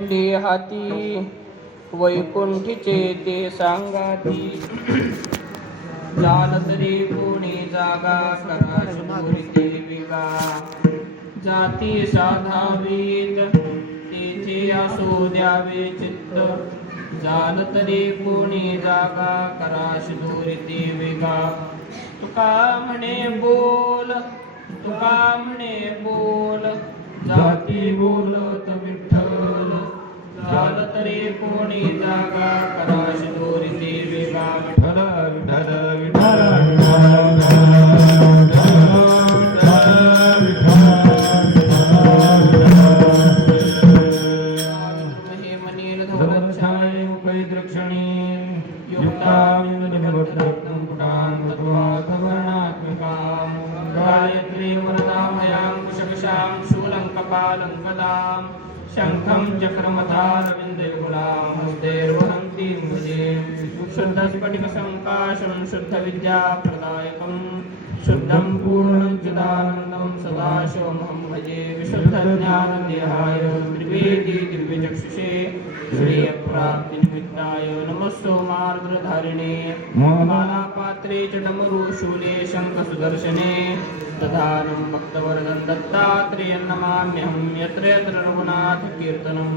हाती वैकुंठीचे ते सांगाती जाल तरी कोणी जागा करा शूरिते विगा जाती साधावीत तेथे असो द्यावे चित्त जाल तरी कोणी जागा करा शूरिते विगा तुका म्हणे बोल तुका म्हणे बोल जाती बोलत विठ्ठल जाल तरी कोणी जागा करा शूरिते विगा विठ्ठल विठ्ठल विठ्ठल शंखं चक्रमथारविन्दयुगलां हस्तैर्वहन्ति मुजे शुद्धस्फटिकसङ्काशं शुद्धविद्याप्रदायकं शुद्धं पूर्णचिदानन्दं सदाशिवमहं भजे विशुद्धज्ञानदेहाय त्रिवेदी दिव्यचक्षुषे श्रेयप्राप्तिनिमित्ताय नमस्सो मार्गधारिणे मालापात्रे च डमरुशूले शङ्खसुदर्शने दधानं भक्तवरदं दत्तात्रेयं नमाम्यहं यत्र यत्र रघुनाथकीर्तनं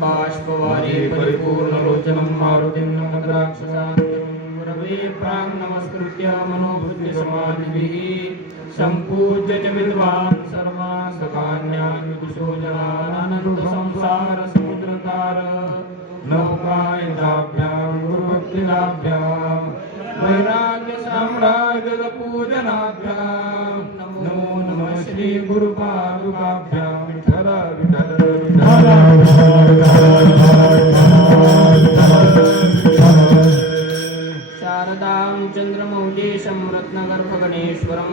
बाष्पवारी परिपूर्णलोचनं मारुतिं नमत राक्षसान्तं गुरवे प्राङ् नमस्कृत्य मनोभूतिसमाधिभिः सम्पूज्य च विद्वान् सर्वान् सखान्यान् विदुषो जनानन्दसंसारसमुद्रतार नौकायिताभ्यां गुरुभक्तिलाभ्यां वैराग्यसाम्राज्यपूजनाभ्यां नमो नमः श्री गुरुपादुकाभ्यां विठ्ठल विठ्ठल शारदां चन्द्रमौळीशं रत्नगर्भगणेश्वरं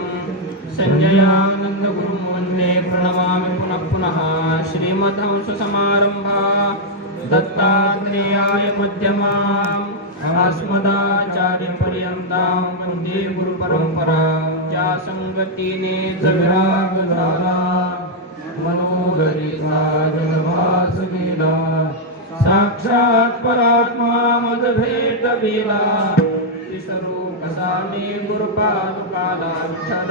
संजयानन्दगुरुं वन्दे प्रणमामि पुनः पुनः श्रीमद्हंससमारम्भा दत्तात्रेयाय मध्यमाम् अस्मदाचार्यपर्यन्तां वन्दे गुरुपरम्परां ज्या संगतीने जगराग झाला मनोहरी साधनभास गेला साक्षात परात्मा मज भेट वेला विसरू कसाने गुरुपादुकाला विठ्ठल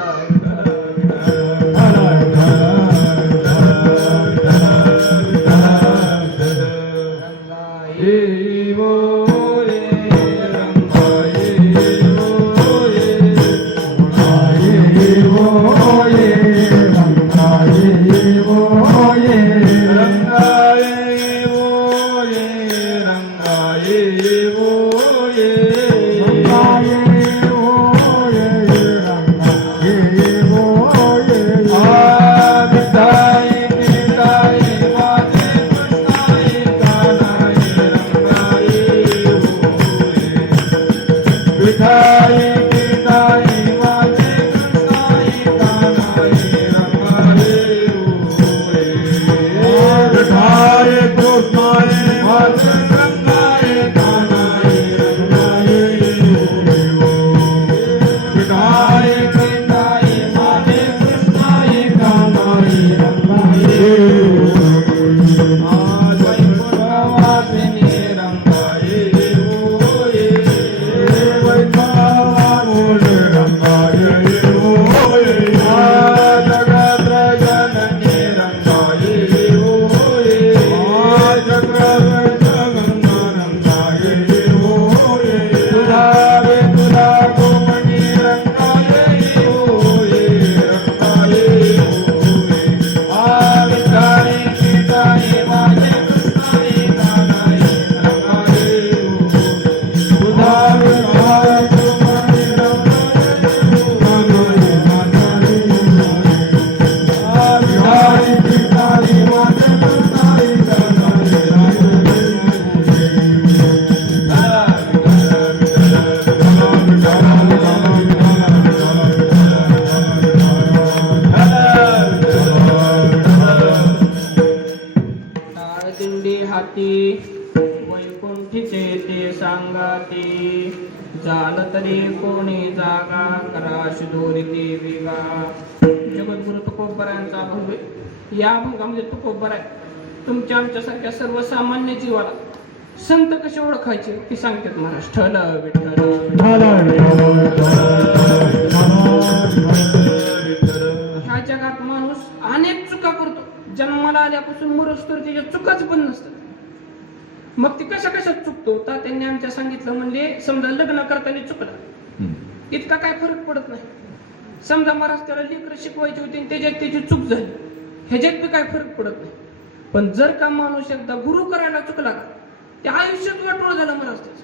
वैकुंठीचे ते सांगाती जाल तरी कोणी जागा करा शिदोरी विगा जगद्गुरु तुकोबरायांचा भव्य या अभंगामध्ये तुकोबर आहे. तुमच्या आमच्यासारख्या सर्वसामान्य जीवाला संत कसे ओळखायचे ते सांगतात महाराज. ठल विठ्ठल. ह्या जगात माणूस अनेक चुका करतो. जन्माला आल्यापासून मरोस्तोवर त्याच्या चुकाच पण नसतात. मग ती कशा कशात चुकतो तर त्यांनी आमच्या सांगितलं. म्हणजे समजा लग्न करताना चुकला इतका काय फरक पडत नाही. समजा महाराज त्याला लेकरं शिकवायची होती आणि त्याच्यात त्याची चूक झाली, ह्याच्यात बी काय फरक पडत नाही. पण जर का माणूस एकदा गुरु करायला चुकला का त्या आयुष्यात वाटोळ झालं महाराज त्याचं.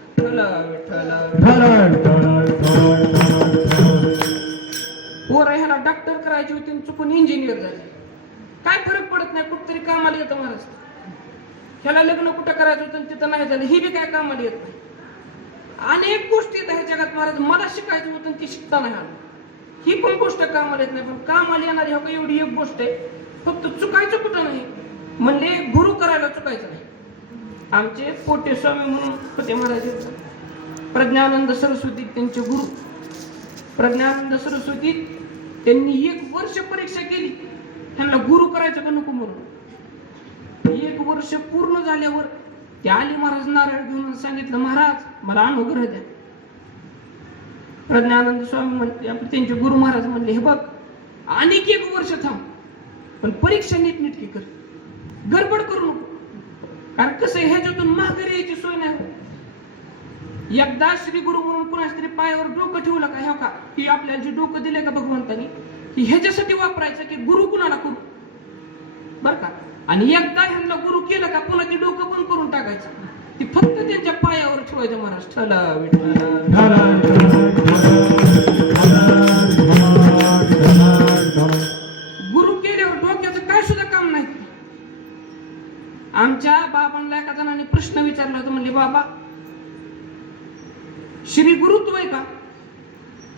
ह्याला डॉक्टर करायची होती चुकून इंजिनियर झाले, काय फरक पडत नाही, कुठतरी कामाला येतं महाराज. ह्याला लग्न कुठं करायचं होतं तिथं नाही झालं, ही बी काय कामाला येत नाही. अनेक गोष्टी आहेत ह्या जगात महाराज. मला शिकायचं होतं ती शिकता नाही आलं, ही पण गोष्ट कामाला येत नाही. पण कामाला येणारी हो एवढी एक गोष्ट आहे, फक्त चुकायचं कुठं नाही म्हणले गुरु करायला चुकायचं नाही. आमचे पोटे स्वामी म्हणून होते महाराज, प्रज्ञानंद सरस्वती त्यांचे गुरु. प्रज्ञानंद सरस्वती त्यांनी 1 वर्ष परीक्षा केली त्यांना गुरु करायचं का नको म्हणून. 1 वर्ष पूर्ण झाल्यावर ते आली महाराज नारळ घेऊन सांगितलं महाराज मला अनुग्रह द्या. प्रज्ञानंद स्वामी म्हणते त्यांचे गुरु महाराज म्हणले हे बघ अनेक 1 वर्ष थांब पण परीक्षा नीटनेटकी कर, गडबड करू नको. कारण कसं ह्याच्यातून माघारी यायची सोय नाही होत. एकदा श्री गुरु म्हणून कुणाच तरी पायावर डोकं ठेवलं का ह्या का की आपल्याला जे डोकं दिले का भगवंतानी की ह्याच्यासाठी वापरायचं की गुरु कुणाला करू बर का. आणि एकदा ह्यांना गुरु केलं का पुन्हा ते डोकं पण करून टाकायचं, ती फक्त त्यांच्या पायावर ठेवायचं महाराज. ठला गुरु केल्यावर डोक्याचं काय सुद्धा काम नाही. आमच्या बाबांना एका जणांनी प्रश्न विचारला होता. म्हणले बाबा श्री गुरुत्व आहे का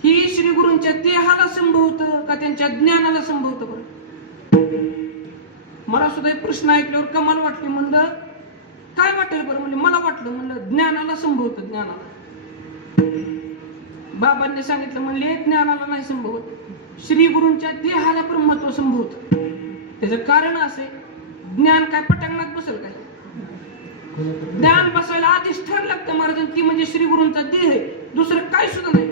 ही श्री गुरूंच्या देहाला संभवतं का त्यांच्या ज्ञानाला संभवतं बरं. मला सुद्धा एक प्रश्न ऐकल्यावर कमाल वाटली. म्हणलं काय वाटेल बरं. म्हणजे मला वाटलं म्हणलं ज्ञानाला संभवतं, ज्ञानाला. बाबांनी सांगितलं म्हणले ज्ञानाला नाही संभवत, श्री गुरूंच्या देहाला पण महत्व संभवत. त्याचं कारण असे ज्ञान काय पटांगणात बसेल काय, ज्ञान बसायला अधिष्ठान लागतं महाराज, ती म्हणजे श्री गुरूंचा देह आहे, दुसरं काय सुद्धा नाही.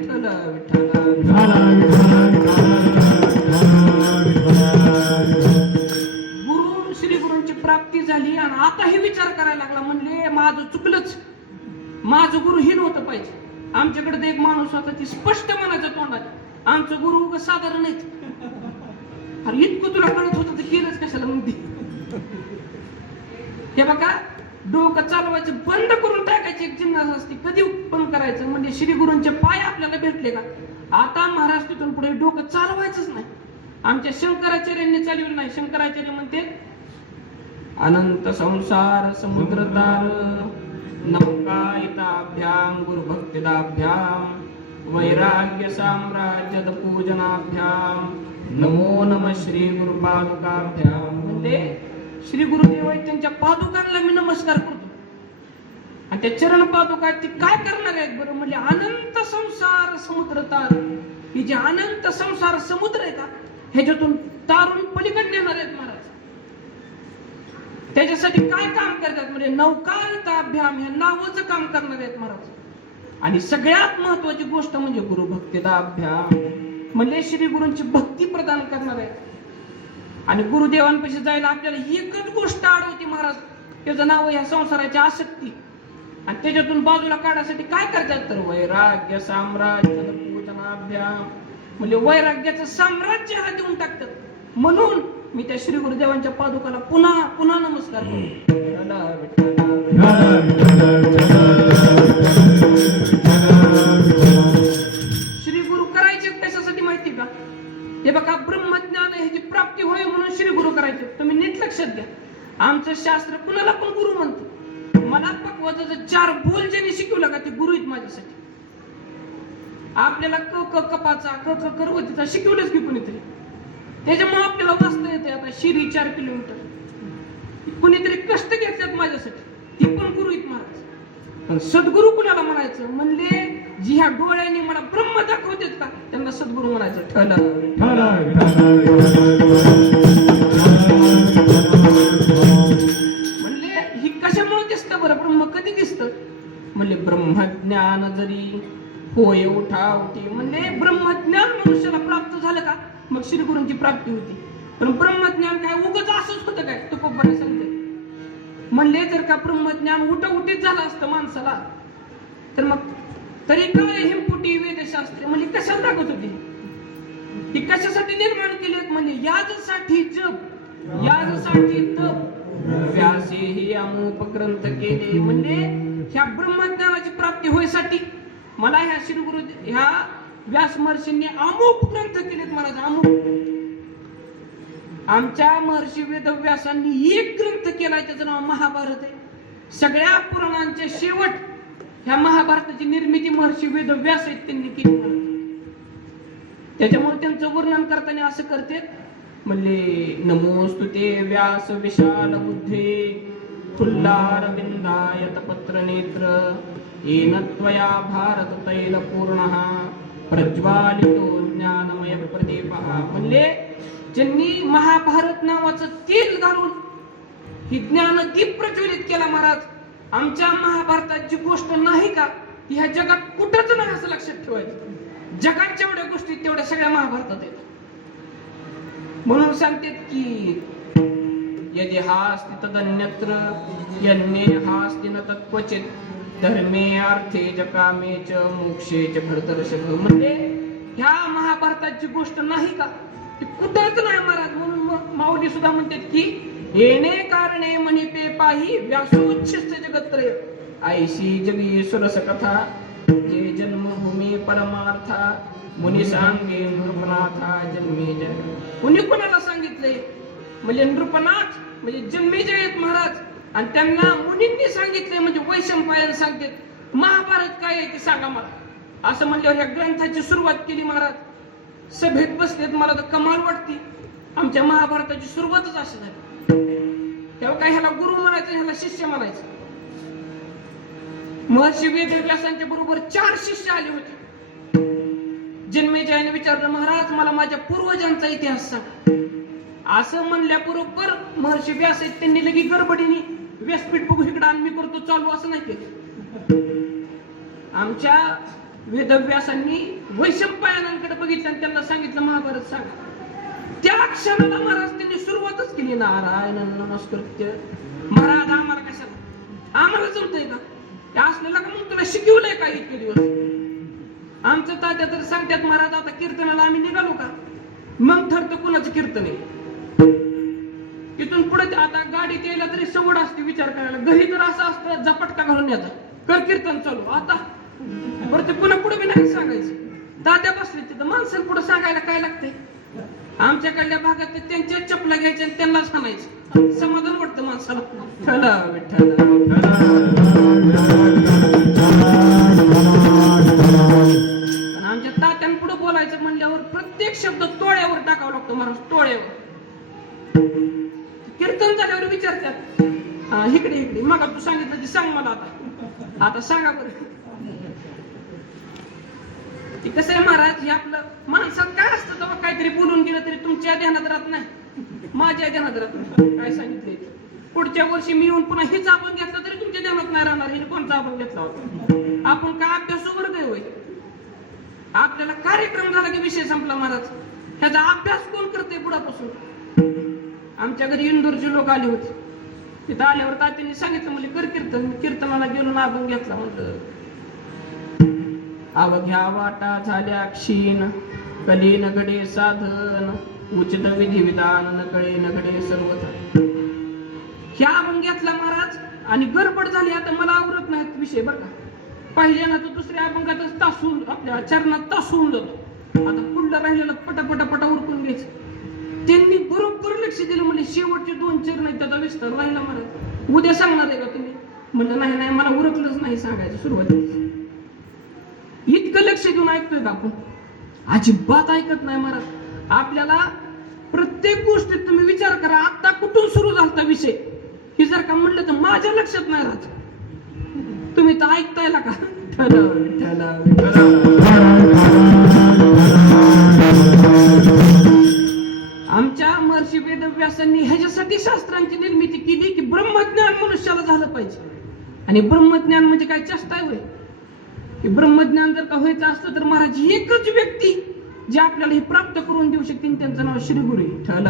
गुरु श्री गुरूंची प्राप्ती झाली आणि आता हे विचार करायला लागला म्हणले माझं चुकलंच, माझं गुरु हे नव्हतं पाहिजे. आमच्याकडे तर एक माणूस होता ती स्पष्ट म्हणायचं तोंडात आमचं गुरु उगाच साधारण नाहीत. अरे इतकं तुला कळत होतं तर केलंच कशाला म्हणते. हे बघा डोकं चालवायचं बंद करून टाकायची एक जिन्नस असते, कधी पण करायचं. म्हणजे श्री गुरूंचे पाय आपल्याला भेटले का आता महाराज तिथून पुढे डोकं चालवायचंच नाही. आमच्या शंकराचार्यांनी चालवलं नाही. शंकराचार्य म्हणते अनंत संसार समुद्र तार नौकायिताभ्याम गुरुभक्तिदाभ्याम वैराग्य साम्राज्य पूजनाभ्याम नमो नमः श्री गुरुपादुकाभ्याम. म्हणजे श्री गुरुदेव आहेत त्यांच्या पादुकांना मी नमस्कार करतो. आणि त्या चरण पादुका ती काय करणार आहेत बरं. म्हणजे अनंत संसार समुद्र तार, ही जे अनंत संसार समुद्र आहे का ह्याच्यातून तारून पलीकडे नेणार आहेत महाराज. त्याच्यासाठी काय काम करतात म्हणजे नौकायिताभ्याम ह्या नावाचं काम करणार आहेत महाराज. आणि सगळ्यात महत्वाची गोष्ट म्हणजे गुरुभक्तिदाभ्याम म्हणजे श्री गुरूंची भक्ती प्रदान करणार आहेत. आणि गुरुदेवांपाशी जायला आपल्याला एकच गोष्ट आढळते महाराज, त्याचं नाव ह्या संसाराची आसक्ती. आणि त्याच्यातून बाजूला काढण्यासाठी काय करतात तर वैराग्य साम्राज्य पूजनाभ्याम म्हणजे वैराग्याचं साम्राज्य हा देऊन टाकतात. म्हणून मी त्या श्री गुरुदेवांच्या पादुकाला पुन्हा पुन्हा नमस्कार करतो. श्री गुरु करायचे कशासाठी माहिती का. हे बघा ब्रह्मज्ञान ह्याची प्राप्ती होईल म्हणून श्री गुरु करायचे. तुम्ही नीट लक्षात घ्या. आमचं शास्त्र कुणाला पण गुरु म्हणतं. मला पक्वाचं 4 बोल ज्यांनी शिकवलं का ते गुरु आहेत माझ्यासाठी. आपल्याला क क कपाचा क क करवतीचा शिकवलंच की कुणीतरी, त्याच्यामुळे आपल्याला वाचता येते. आता शिरी 4 किलोमीटर कुणीतरी कष्ट घेतल्यात माझ्यासाठी, ती पण गुरु आहेत महाराज. पण सद्गुरु कुणाला म्हणायचं म्हणले जी ह्या डोळ्याने मला ब्रह्म दाखवतात का त्यांना सद्गुरु म्हणायचं. ठला म्हणले ब्रह्मज्ञान जरी होय उठावटी. म्हणले ब्रह्मज्ञान मनुष्याला प्राप्त झालं का मग श्री गुरूंची प्राप्ती होती. पण ब्रह्मज्ञान काय उगाच असंच होतं काय? तुकोबाने सांगते. म्हणले जर का ब्रह्मज्ञान उठीत झालं असतं माणसाला तर मग तरी काय हिमपुटी वेदशास्त्रे म्हणजे कशाला लागत होती? ती कशासाठी निर्माण केली? म्हणजे याजसाठी जप, याजसाठी तप, व्यासे हे अमुक ग्रंथ केले. म्हणजे ह्या ब्रह्मज्ञानाची प्राप्ती होण्यासाठी मला ह्या श्री गुरु ह्या व्यास महर्षींनी अमुक ग्रंथ केलेत. महाराज अमुक आमच्या महर्षी वेदव्यासांनी एक ग्रंथ केलाय त्याचं नाव महाभारत आहे. सगळ्या पुराणांचे शेवट ह्या महाभारताची निर्मिती महर्षी वेदव्यास आहेत त्यांनी केली. त्याच्यामुळे त्यांचं वर्णन करताना असं करते म्हणले नमोस्तुते व्यास विशाल बुद्धे फुल्लारविंदाय तपत्र नेत्र येन त्वया भारत तैल पूर्णः प्रज्वालितो ज्ञानमय प्रदीपः. म्हणले ज्यांनी महाभारत नावाचं तेल घालून ही ज्ञानदीप प्रज्वलित केला. महाराज आमच्या महाभारतात जी गोष्ट नाही का ती ह्या जगात कुठंच नाही असं लक्षात ठेवायचं. जगात जेवढ्या गोष्टी तेवढ्या सगळ्या महाभारतात आहेत. म्हणून सांगतात की यदि हास्ति तदन्यत्र यन्ने हास्ति न तत्क्वचित धर्मे अर्थे च कामे च मोक्षे च भरतर्षभ. म्हणजे ह्या महाभारताची गोष्ट नाही का ती कुठंच नाही महाराज. म्हणून माऊली सुद्धा म्हणतात की येणे कारणे म्हणे पे पाही व्यासोच्छिष्ट जगत्रय ऐशी जगी सुरस कथा जे जन्मभूमी परमार्था मुनी सांगे नृपनाथा जन्मे जय. मुनी कोणाला सांगितले? म्हणजे नृपनाथ म्हणजे जन्मेजय आहेत महाराज. आणि त्यांना मुनींनी सांगितले म्हणजे वैशंपायन सांगतात महाभारत काय आहे ते सांगा मला. असं म्हणल्यावर ह्या ग्रंथाची सुरुवात केली महाराज. सभेत बसलेत. मला तर कमाल वाटते. आमच्या महाभारताची सुरुवातच अशी झाली. तेव्हा काय ह्याला गुरु म्हणायचं ह्याला शिष्य म्हणायचं. महर्षी वेदव्यासांच्या बरोबर 4 शिष्य आले होते. जन्मेजयाने विचारलं महाराज मला माझ्या पूर्वजांचा इतिहास सांग. असं म्हणल्याबरोबर महर्षी व्यास आहेत त्यांनी लगी गडबडीने व्यासपीठ बघू इकडं आणि मी करतो चालू असं नाही केलं. आमच्या वेदव्यासांनी वैशंपायनांकडे बघितलं आणि त्यांना सांगितलं महाभारत सांगा. त्या क्षणाला महाराज त्यांनी सुरुवातच केली नारायण नमस्कृत्य. महाराज आम्हाला कशाला आम्हाला जमतंय का ते असलेला का मग तुला शिकवलंय का इतके दिवस? आमचं तात्या तर सांगतात महाराज आता कीर्तनाला आम्ही निघालो का मग ठरतं कुणाचं कीर्तन आहे. तिथून पुढे आता गाडीत यायला तरी सवड असते विचार करायला. घरी तर असं असतं झपटका घालून यायचा कर कीर्तन चालू. आता बरं ते पुन्हा पुढे बी नाही सांगायचं. दाद्या बसले तिथं माणसाला पुढे सांगायला काय लागतंय. आमच्याकडल्या भागात त्यांच्या चपला घ्यायच्या आणि त्यांनाच हाणायचं. समाधान वाटतं माणसाला. पण आमच्या तात्यांपुढे बोलायचं म्हणल्यावर प्रत्येक शब्द तोळ्यावर टाकावा लागतो महाराज. तोळ्यावर कीर्तन झाल्यावर विचारतात इकडे इकडे मग तू सांगितलं ते सांग मला आता. आता सांगा बरं. ते कसं आहे महाराज हे आपलं माणसात काय असतं तेव्हा काहीतरी बोलून गेलं तरी तुमच्या ध्यानात राहत नाही माझ्या ध्यानात राहत नाही. काय सांगितले पुढच्या वर्षी मी येऊन पुन्हा हेच आपण घेतलं तरी तुमच्या ध्यानात नाही राहणार. हे कोणता आपण घेतला होता? आपण काय अभ्यासावर गय होय. आपल्याला कार्यक्रम झाला की विषय संपला महाराज. ह्याचा अभ्यास कोण करते पुढापासून? आमच्या घरी इंदोरचे लोक आले होते. तिथं आल्यावर तात्यांनी सांगितलं म्हणजे कर कीर्तन. कीर्तनाला गेलो ना आपण घेतला. म्हटलं अवघ्या वाटा झाल्या क्षीण कली नगडे साधन उचित विधी विधान नकळे नगडे सर्वथा. ह्या अभंग्यातला महाराज आणि गडबड झाली. आता मला आवडत नाही विषय बरं का. पहिल्या ना तो दुसऱ्या अभंगातच तासून आपल्या चरणात तासून जातो. आता पुढलं राहिलेलं पटापटा उरकून घ्यायचं. त्यांनी बरोबर लक्ष दिलं. म्हणजे शेवटचे 2 चरण आहेत त्याचा विस्तार राहिला महाराज. उद्या सांगणार आहे का तुम्ही? म्हणलं नाही नाही मला उरकलंच नाही सांगायचं सुरुवातीला. इतकं लक्ष देऊन ऐकतोय का आपण? अजिबात ऐकत नाही महाराज. आपल्याला प्रत्येक गोष्टीत तुम्ही विचार करा आता कुठून सुरू झालता विषय हे जर का म्हणलं तर माझ्या लक्षात नाही राहत. तुम्ही तर ऐकतायला का? आमच्या महर्षी वेदव्यासांनी ह्याच्यासाठी शास्त्रांची निर्मिती केली की ब्रह्मज्ञान मनुष्याला झालं पाहिजे. आणि ब्रह्मज्ञान म्हणजे काय चेष्टा आहे होय? हे ब्रह्मज्ञान जर का व्हायचं असतं तर महाराज एकच व्यक्ती जे आपल्याला हे प्राप्त करून देऊ शकतील त्यांचं नाव श्री गुरु विठ्ठल.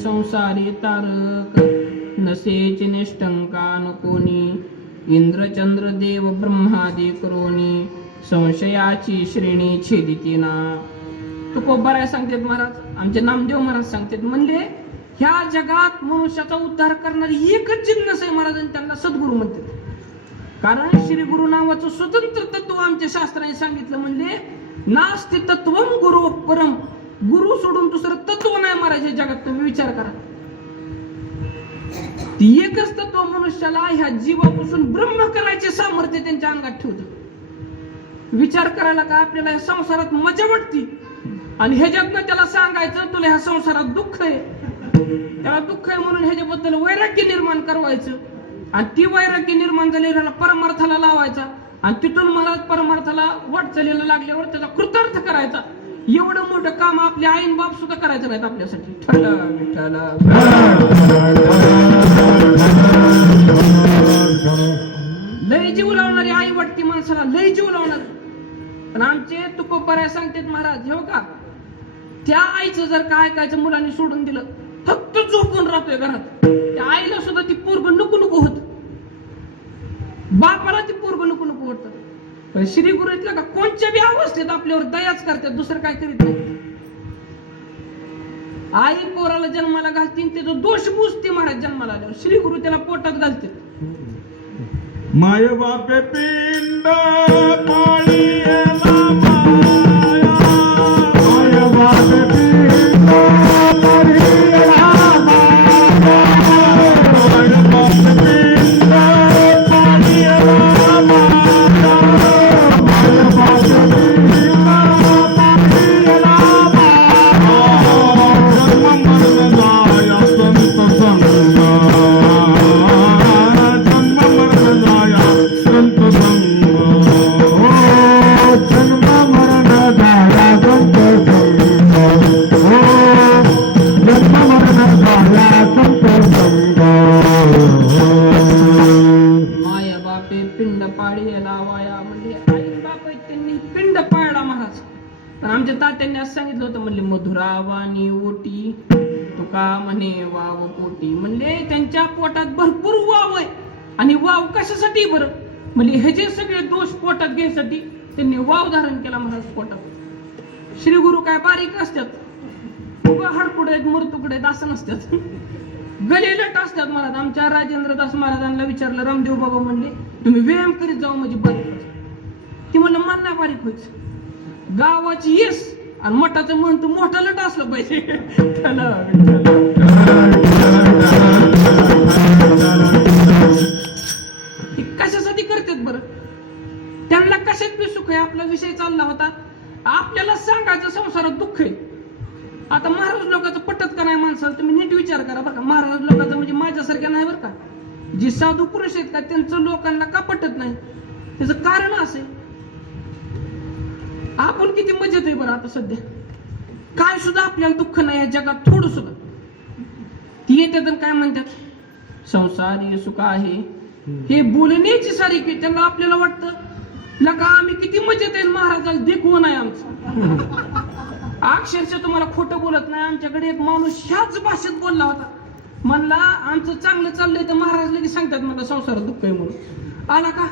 संसारी तारक नसेच निष्ठंकान कोणी इंद्रचंद्र देव ब्रह्मादी करोनी संशयाची श्रेणी छेदिती ना. तुकोबाराय सांगतात महाराज, आमचे नामदेव महाराज सांगतात, म्हणले ह्या जगात मनुष्याचा उद्धार करणारी एकच जिन्नस आहे महाराज, त्यांना सद्गुरू म्हणतात. कारण श्री गुरु नावाचं स्वतंत्र तत्व आमच्या शास्त्राने सांगितलं. म्हणले नास्ति तत्वम गुरु परम, गुरु सोडून दुसरं तत्व नाही महाराज या जगात. तुम्ही विचार करा, ती एकच तत्व मनुष्याला ह्या जीवापासून ब्रह्म करायचे सामर्थ्य त्यांच्या अंगात ठेवतं. विचार करायला का आपल्याला ह्या संसारात मजा वाटती आणि ह्याच्यातनं त्याला सांगायचं तुला ह्या संसारात दुःख आहे, त्याला दुःख आहे म्हणून ह्याच्याबद्दल वैराग्य निर्माण करवायचं आणि ती वैराग्य निर्माण झालेल्या परमार्थाला लावायचा आणि तिथून मला परमार्थाला वाटचालीला लागल्यावर त्याचा कृतार्थ करायचा. एवढं मोठं काम आपले आईन बाप सुद्धा करायचं नाहीत आपल्यासाठी. लय जीव लावणारी आई वाटते माणसाला, लय जीव लावणार. पण आमचे तुकोबाराय सांगतात महाराज, हो का त्या आईचं जर काय ऐकायचं मुलांनी सोडून दिलं, फक्त झोपून राहतोय घरात, त्या आईला सुद्धा ती पोरग नको नको होत, बापाला ती पोरग नको नको होत. पण श्री गुरु इथलं का कोणत्या बी अवस्थेत आपल्यावर दयाच करतात, दुसरं काय करीत नाही. आई पोराला जन्माला घालतील, त्याचा दोष बुजते महाराज. जन्माला आल्यावर श्री गुरु त्याला पोटात घालते. माय बापे पिंड पाळीला माया, माय बापे पिंड पाळीला माया, माय बापे पिंड पाळीला माया, माय बापे पिंड पाळीला माया, जन्म मरण जाया संत संगा, आमच्या तात्यांनी असं सांगितलं होतं, म्हणले मधुरावानी ओटी तुका म्हणे वाव पोटी. म्हणले त्यांच्या पोटात भरपूर वाव आहे. आणि वाव कशासाठी बरं? म्हणजे हे जे सगळे दोष पोटात घ्यायसाठी त्यांनी वाव धारण केला महाराज पोटात. श्री गुरु काय बारीक असतात, हाडकुडे आहेत, मरतुकडे आहेत असं नसतात, गलेलट असतात महाराज. आमच्या राजेंद्र दास महाराजांना विचारलं रामदेव बाबा, म्हणले तुम्ही व्यायाम करीत जाऊ म्हणजे बारीक व्हायचं. ती म्हणलं मन नाही बारीक व्हायचं, गावाची येस आणि मठाचं म्हणतो मोठा लट असलं पाहिजे. कशासाठी करतात बरं? त्यांना कशात बी सुख आहे. आपला विषय चालला होता, आपल्याला सांगायचं संसारात दुःख आहे. आता महाराज लोकांचं पटत का नाही माणसाला, तुम्ही नीट विचार करा बरं का. महाराज लोकांचं म्हणजे माझ्यासारख्या नाही बरं का. जी साधू पुरुष आहेत का त्यांचं लोकांना का पटत नाही, त्याचं कारण असे आपण किती मजेत आहे बरं आता सध्या. काय सुद्धा आपल्याला दुःख नाही या जगात, थोडं सुद्धा. ती येतात काय म्हणतात संसारी सुख आहे, हे बोलण्याची सारी की त्यांना आपल्याला वाटतं लका आम्ही किती मजेत आहे, महाराजाला देखवू नाही आमचं. अक्षरशः तुम्हाला खोटं बोलत नाही. आमच्याकडे एक माणूस ह्याच भाषेत बोलला होता, म्हणला आमचं चांगलं चाललंय तर महाराज लगेच सांगतात मला संसारात दुःख आहे म्हणून. आला का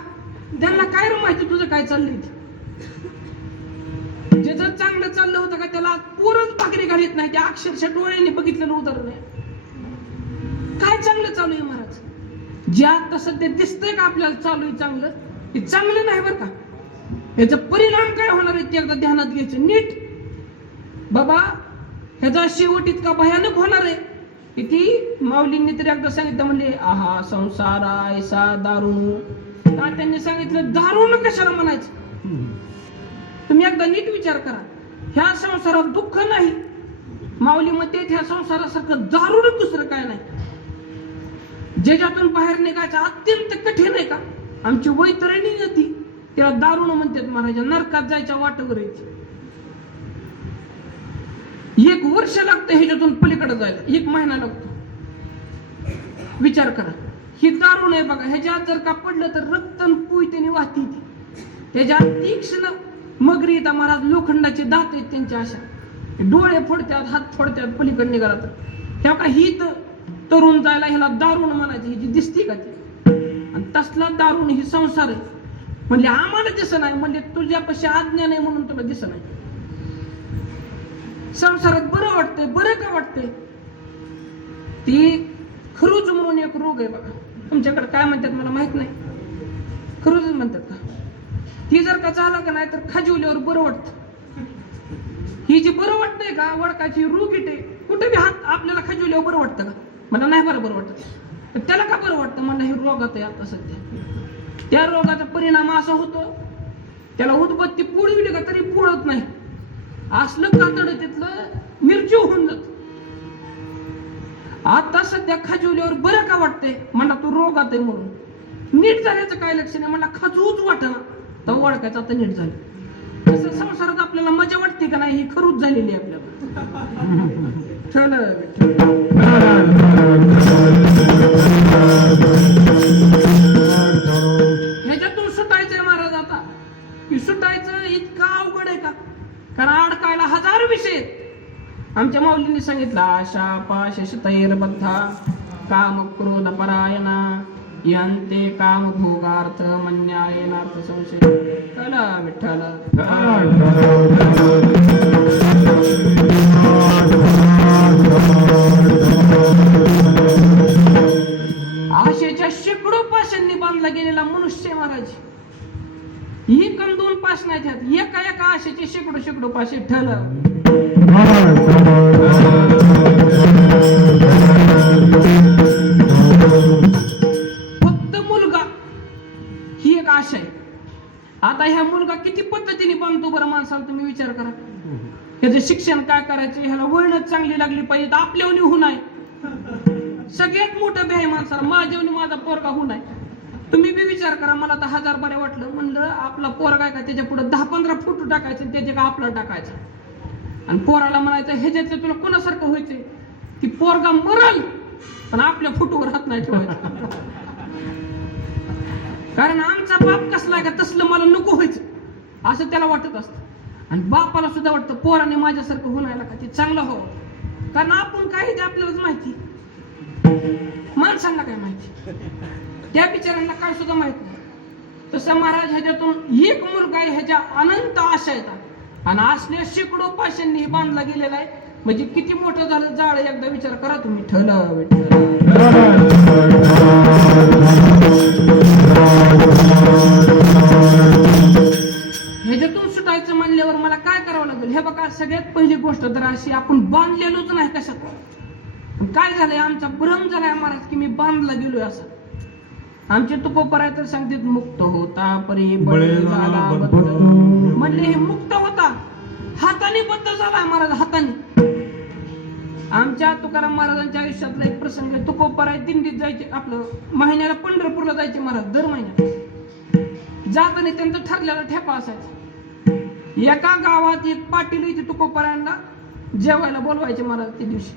त्यांना काय माहिती तुझं काय चाललंय ते. ज्याचं चांगलं चाललं होतं का त्याला पूर्ण भाकरी घालीत नाही, त्या अक्षरशः डोळ्यांनी बघितलेलं उदाहरण आहे. काय चांगलं चालू आहे महाराज, जे आता सध्या दिसतंय का आपल्याला चालू आहे चांगलं, हे चांगलं नाही बरं का. याचा परिणाम काय होणार आहे ते एकदा ध्यानात घ्यायचं नीट. बाबा ह्याचा शेवट इतका भयानक होणार आहे की ती माऊलींनी तरी एकदा सांगितलं, म्हणले आहा संसार ऐसा दारुण. का त्यांनी सांगितलं दारुण कशाला म्हणायचं. तुम्ही एकदा नीट विचार करा, ह्या संसारात दुःख नाही. माऊली मध्ये ह्या संसारासारखं दारुण दुसरं काय नाही. ज्याच्यातून बाहेर निघायचं अत्यंत कठीण आहे का. आमची वैतरणी नदी त्याला दारुण म्हणतात महाराज. नरकात जायच्या वाटेवर यायची 1 वर्ष लागतं ह्याच्यातून पलीकडे जायला, 1 महिना लागतो. विचार करा, ही दारुण आहे बघा. ह्याच्यात जर का पडलं तर रक्त पुई त्याने वाहती ती. त्याच्यात तीक्ष्ण मगरी येतात महाराज, लोखंडाचे दात आहेत त्यांच्या, अशा डोळे फोडतात, हात फोडतात पलीकडे निघाला तर. तेव्हा का ही तरुण जायला ह्याला दारुण म्हणायची, ही जी दिसती का ती. आणि तसला दारुण ही संसार आहे. म्हणजे आम्हाला दिसत नाही, म्हणजे तुझ्यापाशी आज्ञा नाही म्हणून तुला दिसत नाही. संसारात बरं वाटतंय, बरं का वाटतंय. ती खरूज म्हणून एक रोग आहे बघा. तुमच्याकडे काय म्हणतात मला माहित नाही, खरूज म्हणतात का. ती जर का झाला का नाही तर खजवल्यावर बरं वाटतं. ही जी बरं वाटतंय का वडकाची रोगीट आहे, कुठे बी हात आपल्याला खजवल्यावर बरं वाटतं का. मला नाही बरं वाटत. त्याला का बरं वाटतं, म्हणलं हे रोगात आहे आता सध्या. त्या रोगाचा परिणाम असा होतो, त्याला उदबत्ती पोळी का तरी पोळत नाही, असलं कातड तिथलं मिरची होऊन जात. आता सध्या खजवल्यावर बरं का वाटतंय, म्हणला तू रोगात आहे म्हणून. नीट झाल्याचं काय लक्षण आहे, म्हणला खजूच वाटना तर वडकायचं आता नीट झालं. तसं संसारात आपल्याला मजा वाटते का नाही, ही खरूच झालेली आहे आपल्याला. ह्याच्यातून सुटायचंय महाराज आता. की सुटायचं इतकं अवघड आहे का, कारण अडकायला 1000 विषय आहेत. आमच्या माऊलींनी सांगितलं आशा पाश शतैर्बद्धा काम क्रोध परायणा यंते काम भोगार्थ मन्यायनार्थ संशय. चला विठ्ठला आशेच्या शेकडो पाशांनी बांधला गेलेला मनुष्य महाराज. ही कम 2 पाश नाही त्यात, एका आशेचे शेकडो पाशे ठल. फक्त मुलगा ही एक आशा आहे. आता ह्या मुलगा किती पद्धतीने बांधतो बरं माणसाला, तुम्ही विचार करा. ह्याचं शिक्षण काय करायचं, ह्याला वळणच चांगली लागली पाहिजे, आपल्यावनी होऊ नये. सगळ्यात मोठं भ्याय माणसाला, माझ्यावनी माझा पोरगा होऊ नये. तुम्ही बी विचार करा, मला तर 1000 बरे वाटलं. म्हणलं आपला पोरगा का त्याच्या पुढे 10-15 फोटो टाकायचे, त्याच्या का आपला टाकायचा. आणि पोराला म्हणायचं ह्याच्यातलं तुला कोणासारखं व्हायचंय, ती पोरगा मरल पण आपल्या फोटोवर हात नाही ठेवायचा. कारण आमचा बाप कसला आहे का तसलं मला नको व्हायचं असं त्याला वाटत असतं. आणि बापाला सुद्धा वाटतं पोराने माझ्यासारखं होणार का, ते चांगलं हवं. कारण आपण काय ते आपल्यालाच माहिती, माणसांना काय माहिती, त्या बिचारांना काय सुद्धा माहित नाही. तसं महाराज ह्याच्यातून एक मुलगा आहे, ह्याच्या अनंत आशा येतात आणि असल्या शेकडो पाशांनी बांधला गेलेला आहे. म्हणजे किती मोठं झालं जाळ, एकदा विचार करा तुम्ही. ह्याच्यातून सुटायचं म्हणल्यावर मला काय करावं लागेल. हे बघा, सगळ्यात पहिली गोष्ट तर अशी, आपण बांधलेलोच नाही कशात. काय झालंय, आमचा भ्रम झालाय महाराज की मी बांधला गेलोय असं. आमचे तुकोपराय तर सांगतात मुक्त होता परी बळी बळी झाला झाला बद्ध. बद्ध. म्हणले हे मुक्त होता हाताने बद्ध झाला महाराज हाताने. आमच्या तुकाराम महाराजांच्या आयुष्यातला एक प्रसंग आहे. तुकोपराय दिंडीत जायचे आपलं महिन्याला पंढरपूरला जायचे महाराज दर महिन्यात. जाताना त्यांचा ठरलेला ठेपा असायचा. एका गावात एक पाटील येते तुकोपरायांना जेवायला बोलवायचे महाराज त्या दिवशी.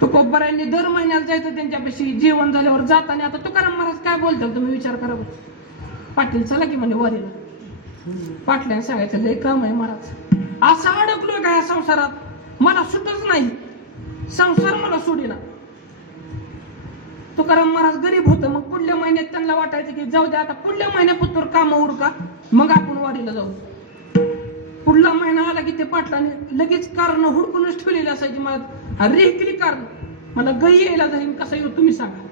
तुकोबरायांनी दर महिन्याला जायचं त्यांच्यापाशी. जेवण झाल्यावर जाताना आता तुकाराम महाराज काय बोलतात तुम्ही विचार करा बरं. पाटील चला की म्हणजे वारीला. पाटल्याने सांगायचं लय काम आहे महाराज, असं अडकलोय का या संसारात मला सुटच नाही, संसार मला सोडेना. तुकाराम महाराज गरीब होतं. मग पुढल्या महिन्यात त्यांना वाटायचं की जाऊ दे आता पुढल्या महिन्यापुत्र काम उरका मग आपण वारीला जाऊ. पुढला महिना आला की ते पाटलाने लगेच कारण हुडकूनच ठेवलेली असायची. मला रेकली कारण मला गई यायला जाईल कसा येऊ तुम्ही सांगा.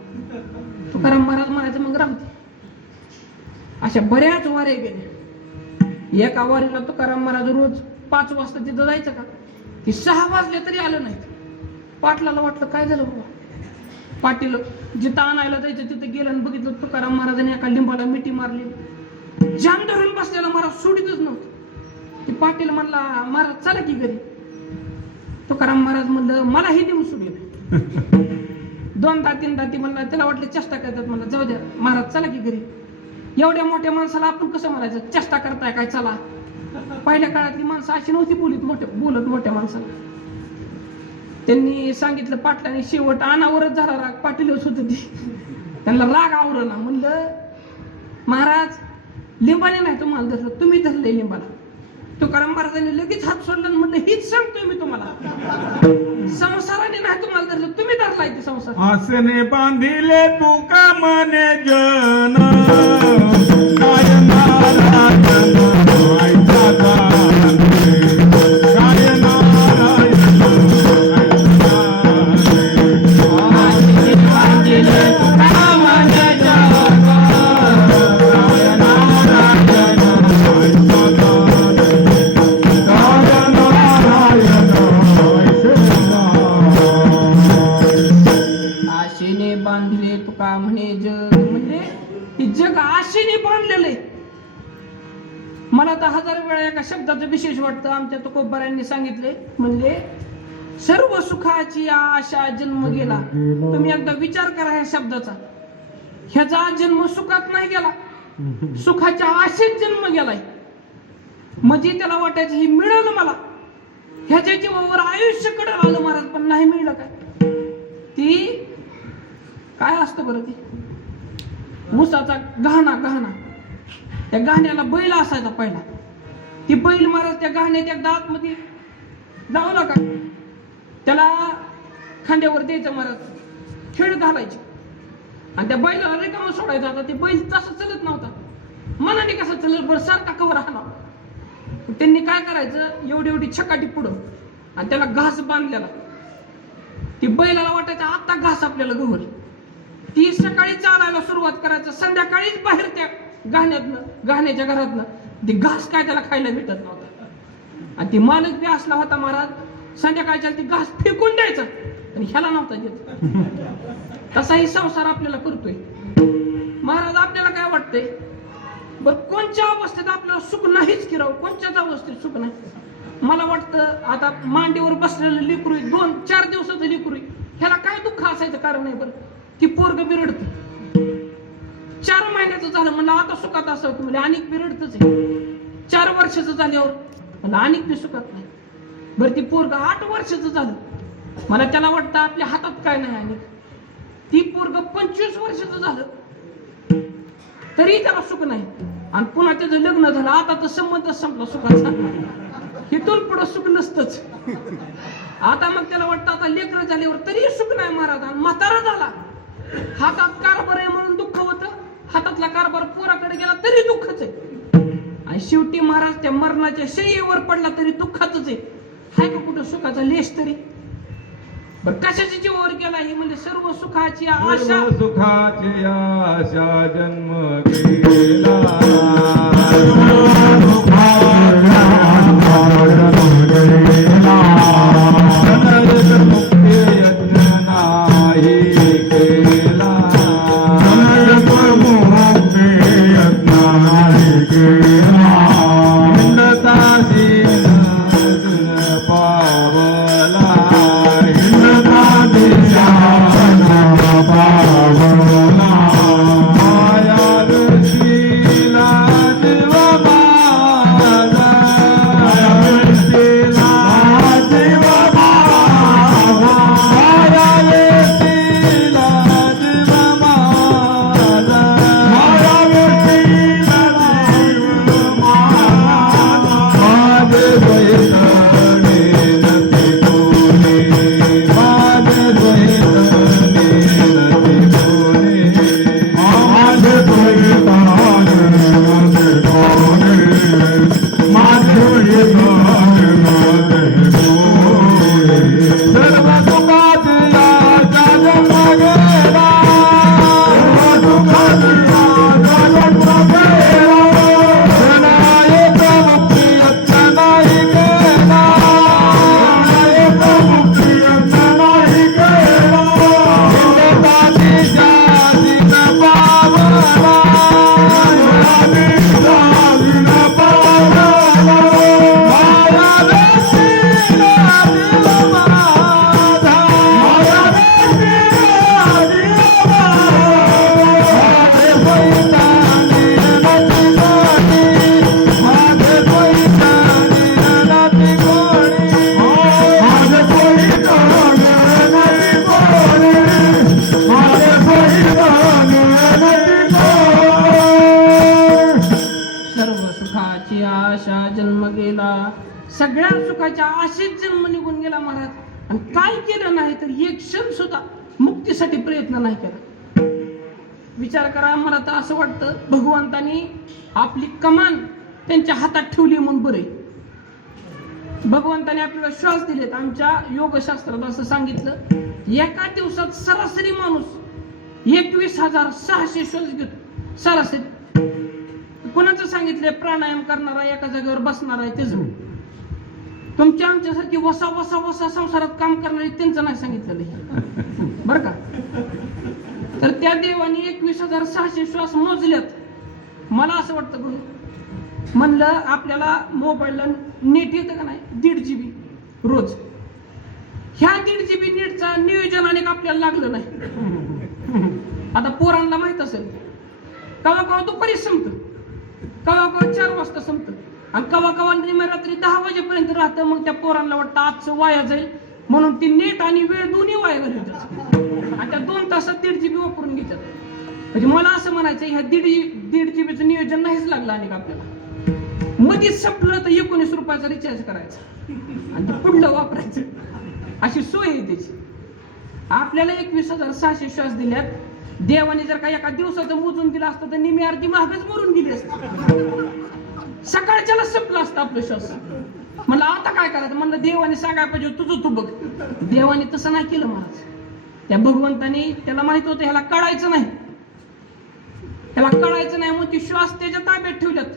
तुकाराम महाराज म्हणायचं मग रामते. अशा बऱ्याच वाऱ्या गेल्या. एका वारीला तुकाराम महाराज रोज 5 वाजता तिथं जायचं का ती 6 वाजले तरी आलं नाही. पाटलाला वाटलं काय झालं बाबा. पाटील जिथं आणायला जायचं तिथं गेलं आणि बघितलं तुकाराम महाराजांनी एका लिंबाला मिठी मारली. जाम धरून बसलेला महाराज सोडितच नव्हतं. ते पाटील म्हणला महाराज चला की घरी. तुकाराम महाराज म्हणलं मला हे देऊन सोडलं. 2दा 3दा ती म्हणला त्याला वाटलं चेष्टा करतात. म्हणलं जाऊ द्या महाराज चला की घरी. एवढ्या मोठ्या माणसाला आपण कसं म्हणायचं चेष्टा करताय काय चला. पहिल्या काळातली माणसं अशी नव्हती बोलत मोठ्या माणसाला. त्यांनी सांगितलं पाटलाने शेवट अनावरच झाला राग. पाटीलच होत ती त्यांना राग आवरला. म्हणलं महाराज लिंबाने नाही तुम्हाला धरलं तुम्ही धरले लिंबाला. तुकाराम महाराजांनी लगेच हात सोडला आणि म्हणलं हीच सांगतोय मी तुम्हाला संसाराने नाही तुम्हाला धरलं तुम्ही धरलाय ते संसार. आसने बांधिले तू का मने जन काय नारायण आईचा गाणे, काय नारायण आसने बांधिले तू का मने जन, काय नारायण आईचा गाणे, काय नारायण आशेने बांधले तुका म्हणे जग. म्हणजे हे जग आशेने बांधलेलं आहे. मला तर 1000 वेळा एका शब्दाचं विशेष वाटतं. आमच्या तुकोबरायांनी सांगितले म्हणले सर्व सुखाची आशा जन्म गेला. तुम्ही एकदा विचार करा ह्या शब्दाचा. ह्याचा जन्म सुखात नाही गेला, सुखाच्या आशेत जन्म गेलाय. म्हणजे त्याला वाटायचं हे मिळालं मला, ह्याच्या जीवावर आयुष्य कडं आलं महाराज पण नाही मिळलं काय. ती काय असतं बरं ती ऊसाचा गहना त्या गहण्याला बैल असायचा पहिला. ती बैल महाराज त्या गहण्यात एकदा आतमध्ये लावला का त्याला खांद्यावर द्यायचं महाराज खेळ घालायचे आणि त्या बैलाला रिकामं सोडायचं. आता ते बैल तसं चलत नव्हता. मनाने कसं चलत बरं सारखा कवर हाणावा. त्यांनी काय करायचं एवढी छकाटी पुढं आणि त्याला घास बांधलेला. ती बैलाला वाटायचं आता घास आपल्याला गवल. ती सकाळी चालायला सुरुवात करायचं, संध्याकाळीच बाहेर त्या गहण्याच्या घरातनं ती घास काय त्याला खायला भेटत नव्हता. आणि ती मालक बी असला होता महाराज, संध्याकाळच्या ती घास फेकून द्यायचा आणि ह्याला नव्हता देत. तसाही संसार आपल्याला करतोय महाराज. आपल्याला काय वाटतंय बर कोणत्या अवस्थेत आपल्याला सुख नाहीच की राव, कोणत्याच अवस्थेत सुख नाही. मला वाटतं आता मांडीवर बसलेलं लेकरू 2-4 दिवसाचं लेकरू ह्याला काय दुःख असायचं कारण नाही बरं. ती पोरग बिरडत 4 महिन्याचं झालं म्हणलं आता सुखात असावं म्हणजे अनेक बिरडतच आहे. 4 वर्षाचं झाल्यावर मला अनेक बी सुखात नाही. बरं ती पोरग 8 वर्षाचं झालं मला त्याला वाटतं आपल्या हातात काय नाही. अनेक ती पोरग 25 वर्षाचं झालं तरी त्याला सुख नाही. आणि पुन्हा त्याचं लग्न झालं आता तर संबंधच संपला सुखाचा. इथून पुढं सुख नसतंच. आता मग त्याला वाटतं आता लेकरं झाल्यावर तरी सुख नाही महाराज. आणि म्हातारा झाला हातात कारभार आहे म्हणून दुःख होतं, हातातला कारभार पोराकडे गेला तरी दुःखच आहे. आणि शेवटी महाराज त्या मरणाच्या शय्येवर पडला तरी दुःखाच आहे. हाय का कुठं सुखाचा लेश तरी. बरं कशाच्या जीवावर गेला हे म्हणजे सर्व सुखाची आशा, सुखाची आशा जन्म गेला. मुक्ती यज्ञ नाही केला. सगळ्या सुखाच्या आशेत जन्म निघून गेला महाराज, आणि काय केलं नाही तर एक क्षण सुद्धा मुक्तीसाठी प्रयत्न नाही केला. विचार करा, मला तर असं वाटतं भगवंतानी आपली कमान त्यांच्या हातात ठेवली म्हणून बरे. भगवंताने आपल्याला श्वास दिलेत. आमच्या योगशास्त्रात असं सांगितलं, एका दिवसात सरासरी माणूस 21,600 श्वास घेतो सरासरी. कोणाचं सांगितलंय प्राणायाम करणारा एका जागेवर बसणार आहे त्याच. तुमच्या आमच्यासारखी वसा वसा वसा संसारात काम करणारी त्यांचं नाही सांगितलेलं बरं का. तर त्या देवाने 21,600 श्वास मोजल्यात. मला असं वाटतं गुरु म्हणलं, आपल्याला मोबाईलला नेट येतं का नाही 1.5 GB रोज. ह्या 1.5 GB नेटचा नियोजन अनेक आपल्याला लागलं नाही. आता पोरांना माहित असेल, कवा कवा दुपारी संपतं, कवा कवा 4 वाजता संपतं, आणि कवा कवा रात्री 10 वाजेपर्यंत राहतं. मग त्या पोरांना वाटतं आजचं वाया जाईल म्हणून ती नेट आणि वेळ दोन्ही वाया घालतात, आणि त्या 2 तासात 1.5 GB वापरून घेतात. म्हणजे मला असं म्हणायचं, ह्या 1.5 GB चं नियोजन नाहीच लागलं अनेक आपल्याला. मध्येच संपलं तर 19 रुपयाचा रिचार्ज करायचा आणि ते पुढलं वापरायचं, अशी सोय आहे त्याची. आपल्याला 21,600 श्वास दिल्यात. देवाने जर का एका दिवसाचं मोजून दिलं असतं तर निम्मी अर्धी महागच मरून गेली असते. सकाळच्याला संपलं असतं आपलं श्वास. म्हणलं आता काय करायचं, म्हणलं देवाने सांगायला पाहिजे तुझं तू बघ. देवाने तसं नाही केलं महाराज. त्या भगवंताने, त्याला माहित होतं ह्याला कळायचं नाही, ह्याला कळायचं नाही म्हणून ती श्वास त्याच्या ताब्यात ठेवल्यात.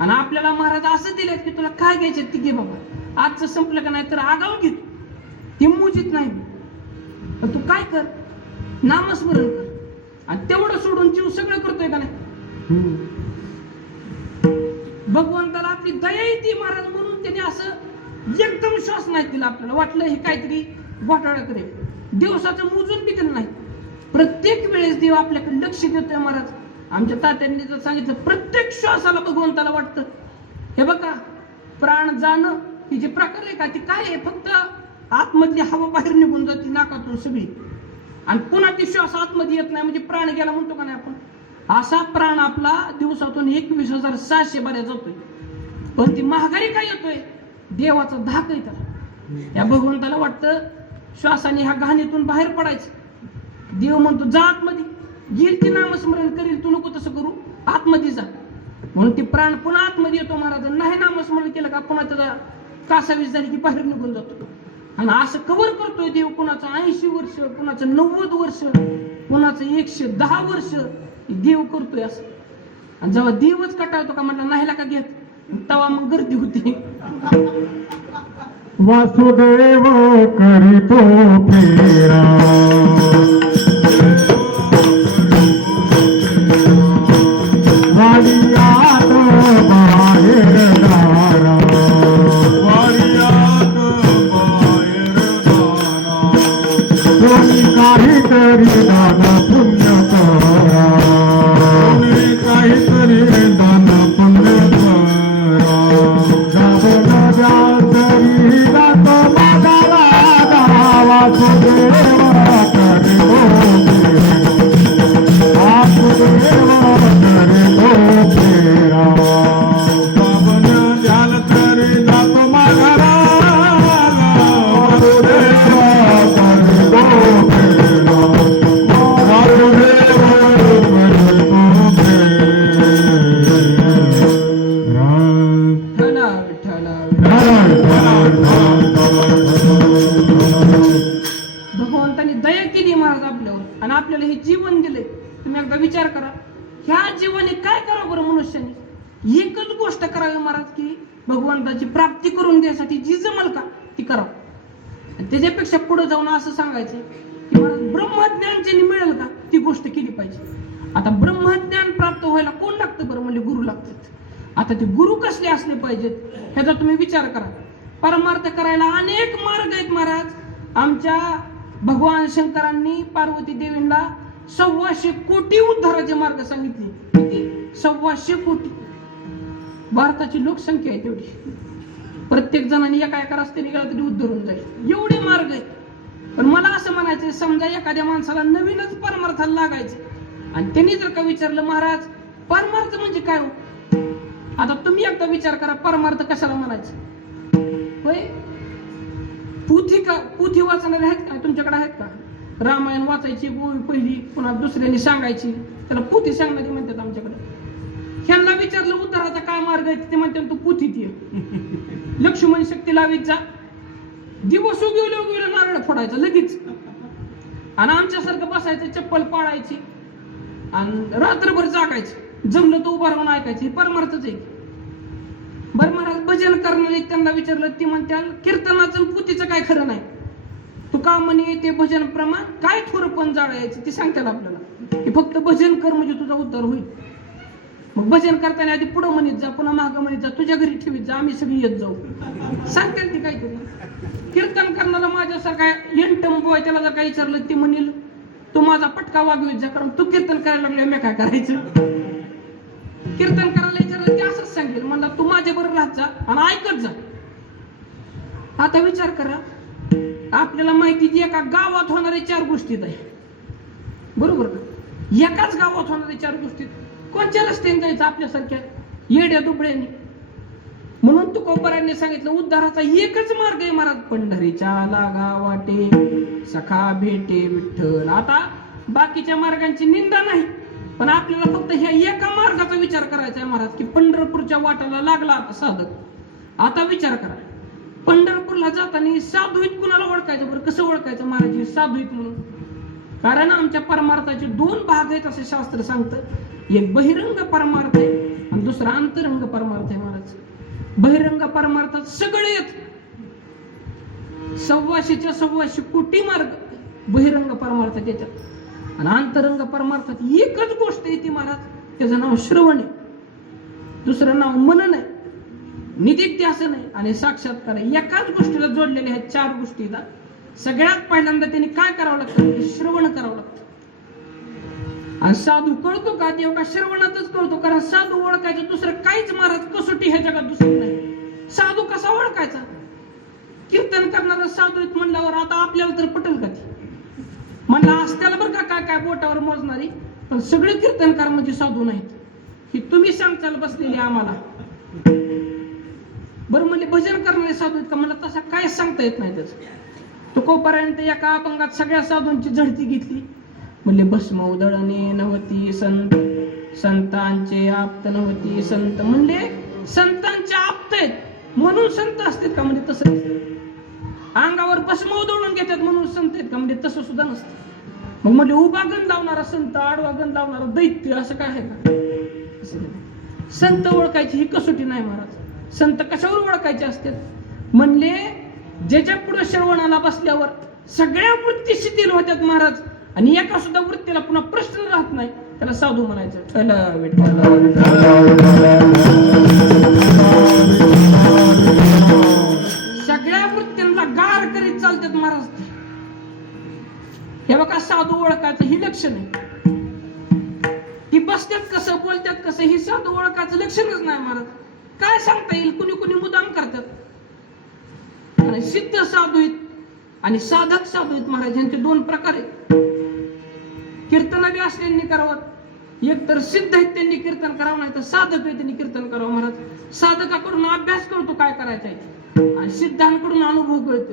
आणि आपल्याला महाराज असं दिलेत की तुला काय घ्यायचं ती घे बाबा, आजचं संपलं का नाही तर आगाऊ घे, ते मोजित नाही. पण तू काय कर, नामस्मरण कर, आणि तेवढं सोडून जीव सगळं करतोय का नाही. भगवंताला आपली दया येते महाराज, म्हणून त्याने असं एकदम श्वास नाही दिला. आपल्याला वाटलं हे काहीतरी घोटाळा करेल, दिवसाचं मोजून बी दिलं नाही. प्रत्येक वेळेस देव आपल्याकडे लक्ष देतोय महाराज. आमच्या तात्यांनी जर सांगितलं, प्रत्येक श्वासाला भगवंताला वाटतं हे बघा, प्राण जाणं ही जी प्रकार आहे का, ती काय आहे, फक्त आतमधली हवा बाहेर निघून जाते नाकातून सगळी, आणि पुन्हा ती श्वास आतमध्ये येत नाही, म्हणजे प्राण गेला म्हणतो का नाही आपण. असा प्राण आपला दिवसातून 21,600 बऱ्या जातोय. पण ती महागाई काय येतोय, देवाचा धाक आहे त्याला. या भगवंताला वाटतं श्वासाने ह्या घाणीतून बाहेर पडायचं. देव म्हणतो जा आतमध्ये, येईल ती नामस्मरण करील, तू नको तसं करू, आतमध्ये जा. म्हणून ती प्राण पुन्हा आतमध्ये येतो महाराज. नाही नामस्मरण केलं का पुन्हा त्याचा कासावीस झाली की बाहेर निघून जातो. आणि असं कव्हर करतोय देव. कुणाचं 80 वर्ष, कुणाचं 90 वर्ष, कुणाचं 110 वर्ष देव करतोय असं. आणि जेव्हा देवच कटाळतो का म्हटलं नाही का घेत, तेव्हा मग गर्दी होती. वासुदेव करीतो फेरा, वाडियात बाहेर दारा, वाडियात बाहेर दारा, कोणी काहीतरी दान पुण्य करा, कोणी काहीतरी दान पुण्य करा, जाऊन द्या तरी दात माझा राजा, वासुदेव करीतो फेरा, वासुदेव भगवंतानी दया केली महाराज आपल्यावर, आणि आपल्याला हे जीवन दिले. तुम्ही एकदा विचार करा, ह्या जीवनाने काय करावं बरं मनुष्याने. एकच गोष्ट करावी महाराज, की भगवंताची प्राप्ती करून घ्यायसाठी जी जमल का ती करावं. त्याच्यापेक्षा पुढे जाऊन असं सांगायचं की महाराज ब्रह्मज्ञान ज्यांनी मिळेल का ती गोष्ट केली पाहिजे. आता ब्रह्मज्ञान प्राप्त व्हायला कोण लागतं बरं, म्हणजे गुरु लागतात. आता ते गुरु कसले असले पाहिजेत ह्याचा तुम्ही विचार करा. परमार्थ करायला अनेक मार्ग आहेत महाराज. आमच्या भगवान शंकरांनी पार्वती देवींना 125 कोटी उद्धाराचे मार्ग सांगितले. किती? 125 कोटी. भारताची लोकसंख्या आहे तेवढी. प्रत्येक जणांनी एका रस्त्याने गेला तरी उद्धरून जाईल, एवढे मार्ग आहेत. पण मला असं म्हणायचं, समजा एखाद्या माणसाला नवीनच परमार्थाला लागायचं आणि त्यांनी जर का विचारलं महाराज परमार्थ म्हणजे काय हो, आता तुम्ही एकदा विचार करा परमार्थ कशाला म्हणायचं. होय, पुथी वाचणारे आहेत का तुमच्याकडे? आहेत का? रामायण वाचायची गोवी पहिली, पुन्हा दुसऱ्यांनी सांगायची, त्याला पुथी सांगणारी म्हणतात आमच्याकडे. ह्यांना विचारलं उद्धाराचा काय मार्ग आहे, ते म्हणतात तू पुथीत ये. लक्ष्मण शक्ती लावीत जा, दिवस उगवलं नारळ फोडायचं लगेच, आणि आमच्यासारखं बसायचं, चप्पल पाळायची आणि रात्रभर जागायचं, जमलं तर उभं राहून ऐकायचं. हे परमार्थच आहे. बरं महाराज, भजन करणारे त्यांना विचारलं, ती म्हणत्याल कीर्तनाचं पुतीचं काय खरं नाही. तू का म्हणे ते भजन प्रमाण काय थोडं पण जाळायचं ते सांगतात आपल्याला, की फक्त भजन कर म्हणजे तुझा उद्धार होईल. मग भजन करताना आधी पुढं म्हणत जा, पुन्हा मागं म्हणत जा, तुझ्या घरी ठेवीत जा, आम्ही सगळी येत जाऊ, सांगतात ती काय तुला. कीर्तन करणारा माझ्यासारखा एंटम बॉय, त्याला जर काही विचारलं ती म्हणेल तू माझा पटका वागवीत जा, कारण तू कीर्तन करायला लागले मी काय करायचं. कीर्तन करायला विचारलं ते असंच सांगेल, म्हणला तू माझ्या बरोबर राहत जा आणि ऐकत जा. आता विचार करा, आपल्याला माहिती की एका गावात होणाऱ्या 4 गोष्टीत आहे, बरोबर का? एकाच गावात होणाऱ्या 4 गोष्टीत कोणत्या रस्त्याने जायचं आपल्यासारख्या येड्या दुबळ्यांनी? म्हणून तुकोबारायांनी सांगितलं उद्धाराचा एकच मार्ग आहे महाराज, पंढरीच्या लागा वाटे सखा भेटे विठ्ठल. आता बाकीच्या मार्गांची निंदा नाही, पण आपल्याला फक्त ह्या एका मार्गाचा विचार करायचा आहे महाराज, की पंढरपूरच्या वाटाला लागला आता साधक. आता विचार करा, पंढरपूरला जाताना साधुईत कुणाला ओळखायचं? बरं कसं ओळखायचं महाराज हे साधुईत म्हणून? कारण आमच्या परमार्थाचे 2 भाग आहेत असे शास्त्र सांगतं. एक बहिरंग परमार्थ आहे आणि दुसरा अंतरंग परमार्थ आहे महाराज. बहिरंग परमार्थात सगळे येत 1,200 कोटी मार्ग बहिरंग परमार्थात येतात, आणि अंतरंग परमार्थात एकच गोष्ट येते महाराज, त्याचं नाव श्रवण आहे, दुसरं नाव मनन आहे, निदिध्यासन आहे आणि साक्षात्कार आहे. एकाच गोष्टीला जोडलेल्या आहेत 4 गोष्टीला. सगळ्यात पहिल्यांदा त्यांनी काय करावं लागतं? श्रवण करावं लागतं. आणि साधू कळतो का? देव का श्रवणातच कळतो, कारण साधू ओळखायचं दुसरं काहीच महाराज कसोटी ह्या जगात दुसरी नाही. साधू कसा ओळखायचा? कीर्तन करणारा साधू म्हणल्यावर आता आपल्याला तर पटेल का ते? म्हणला असत्याला बरं का काय काय बोटावर मोजणारी, पण सगळे कीर्तनकार म्हणजे साधू नाहीत, ही तुम्ही सांगचाल बसलेली आम्हाला. बरं म्हणले भजन करणारे साधू आहेत का? मला तसा काय सांगता येत नाही त्याच. तुकोबारायांनी एका अपंगात सगळ्या साधूंची झडती घेतली. म्हणले भस्म उधळणे नव्हती संत, संतांचे आप्त नव्हती संत. म्हणले संतांचे आप्त आहेत म्हणून संत असतात का? म्हणजे तसं अंगावर भस्म उधळून घेतात म्हणून संत आहेत का? म्हणजे तसं सुद्धा नसतं. मग म्हणजे उभा गण लावणारा संत, आडवा गण लावणारा दैत्य, असं काय आहे का? संत ओळखायची ही कसोटी नाही महाराज. संत कशावर ओळखायचे असतात? म्हणले ज्याच्या पुढे श्रवणाला बसल्यावर सगळ्या वृत्ती शिथिल होत्यात महाराज, आणि एका सुद्धा वृत्तीला पुन्हा प्रश्न राहत नाही, त्याला साधू म्हणायचं. सगळ्या वृत्तींना गार करीत चालतात महाराज. हे बघा, साधू ओळखायचं ही लक्षण आहे. ती बसतात कसं, बोलतात कसं, ही साधू ओळखायचं लक्षणच नाही महाराज. काय सांगता येईल? कुणी कुणी मुद्दाम करतात. आणि सिद्ध साधू आहेत आणि साधक साधू आहेत महाराज, यांचे 2 प्रकार आहेत. कीर्तन बी असल्यांनी करावं, एक तर सिद्ध आहेत त्यांनी कीर्तन करावं, नाही तर साधक आहे त्यांनी कीर्तन करावं महाराज. साधकाकडून अभ्यास करतो काय करायचा आहे, आणि सिद्धांकडून अनुभव कळतो.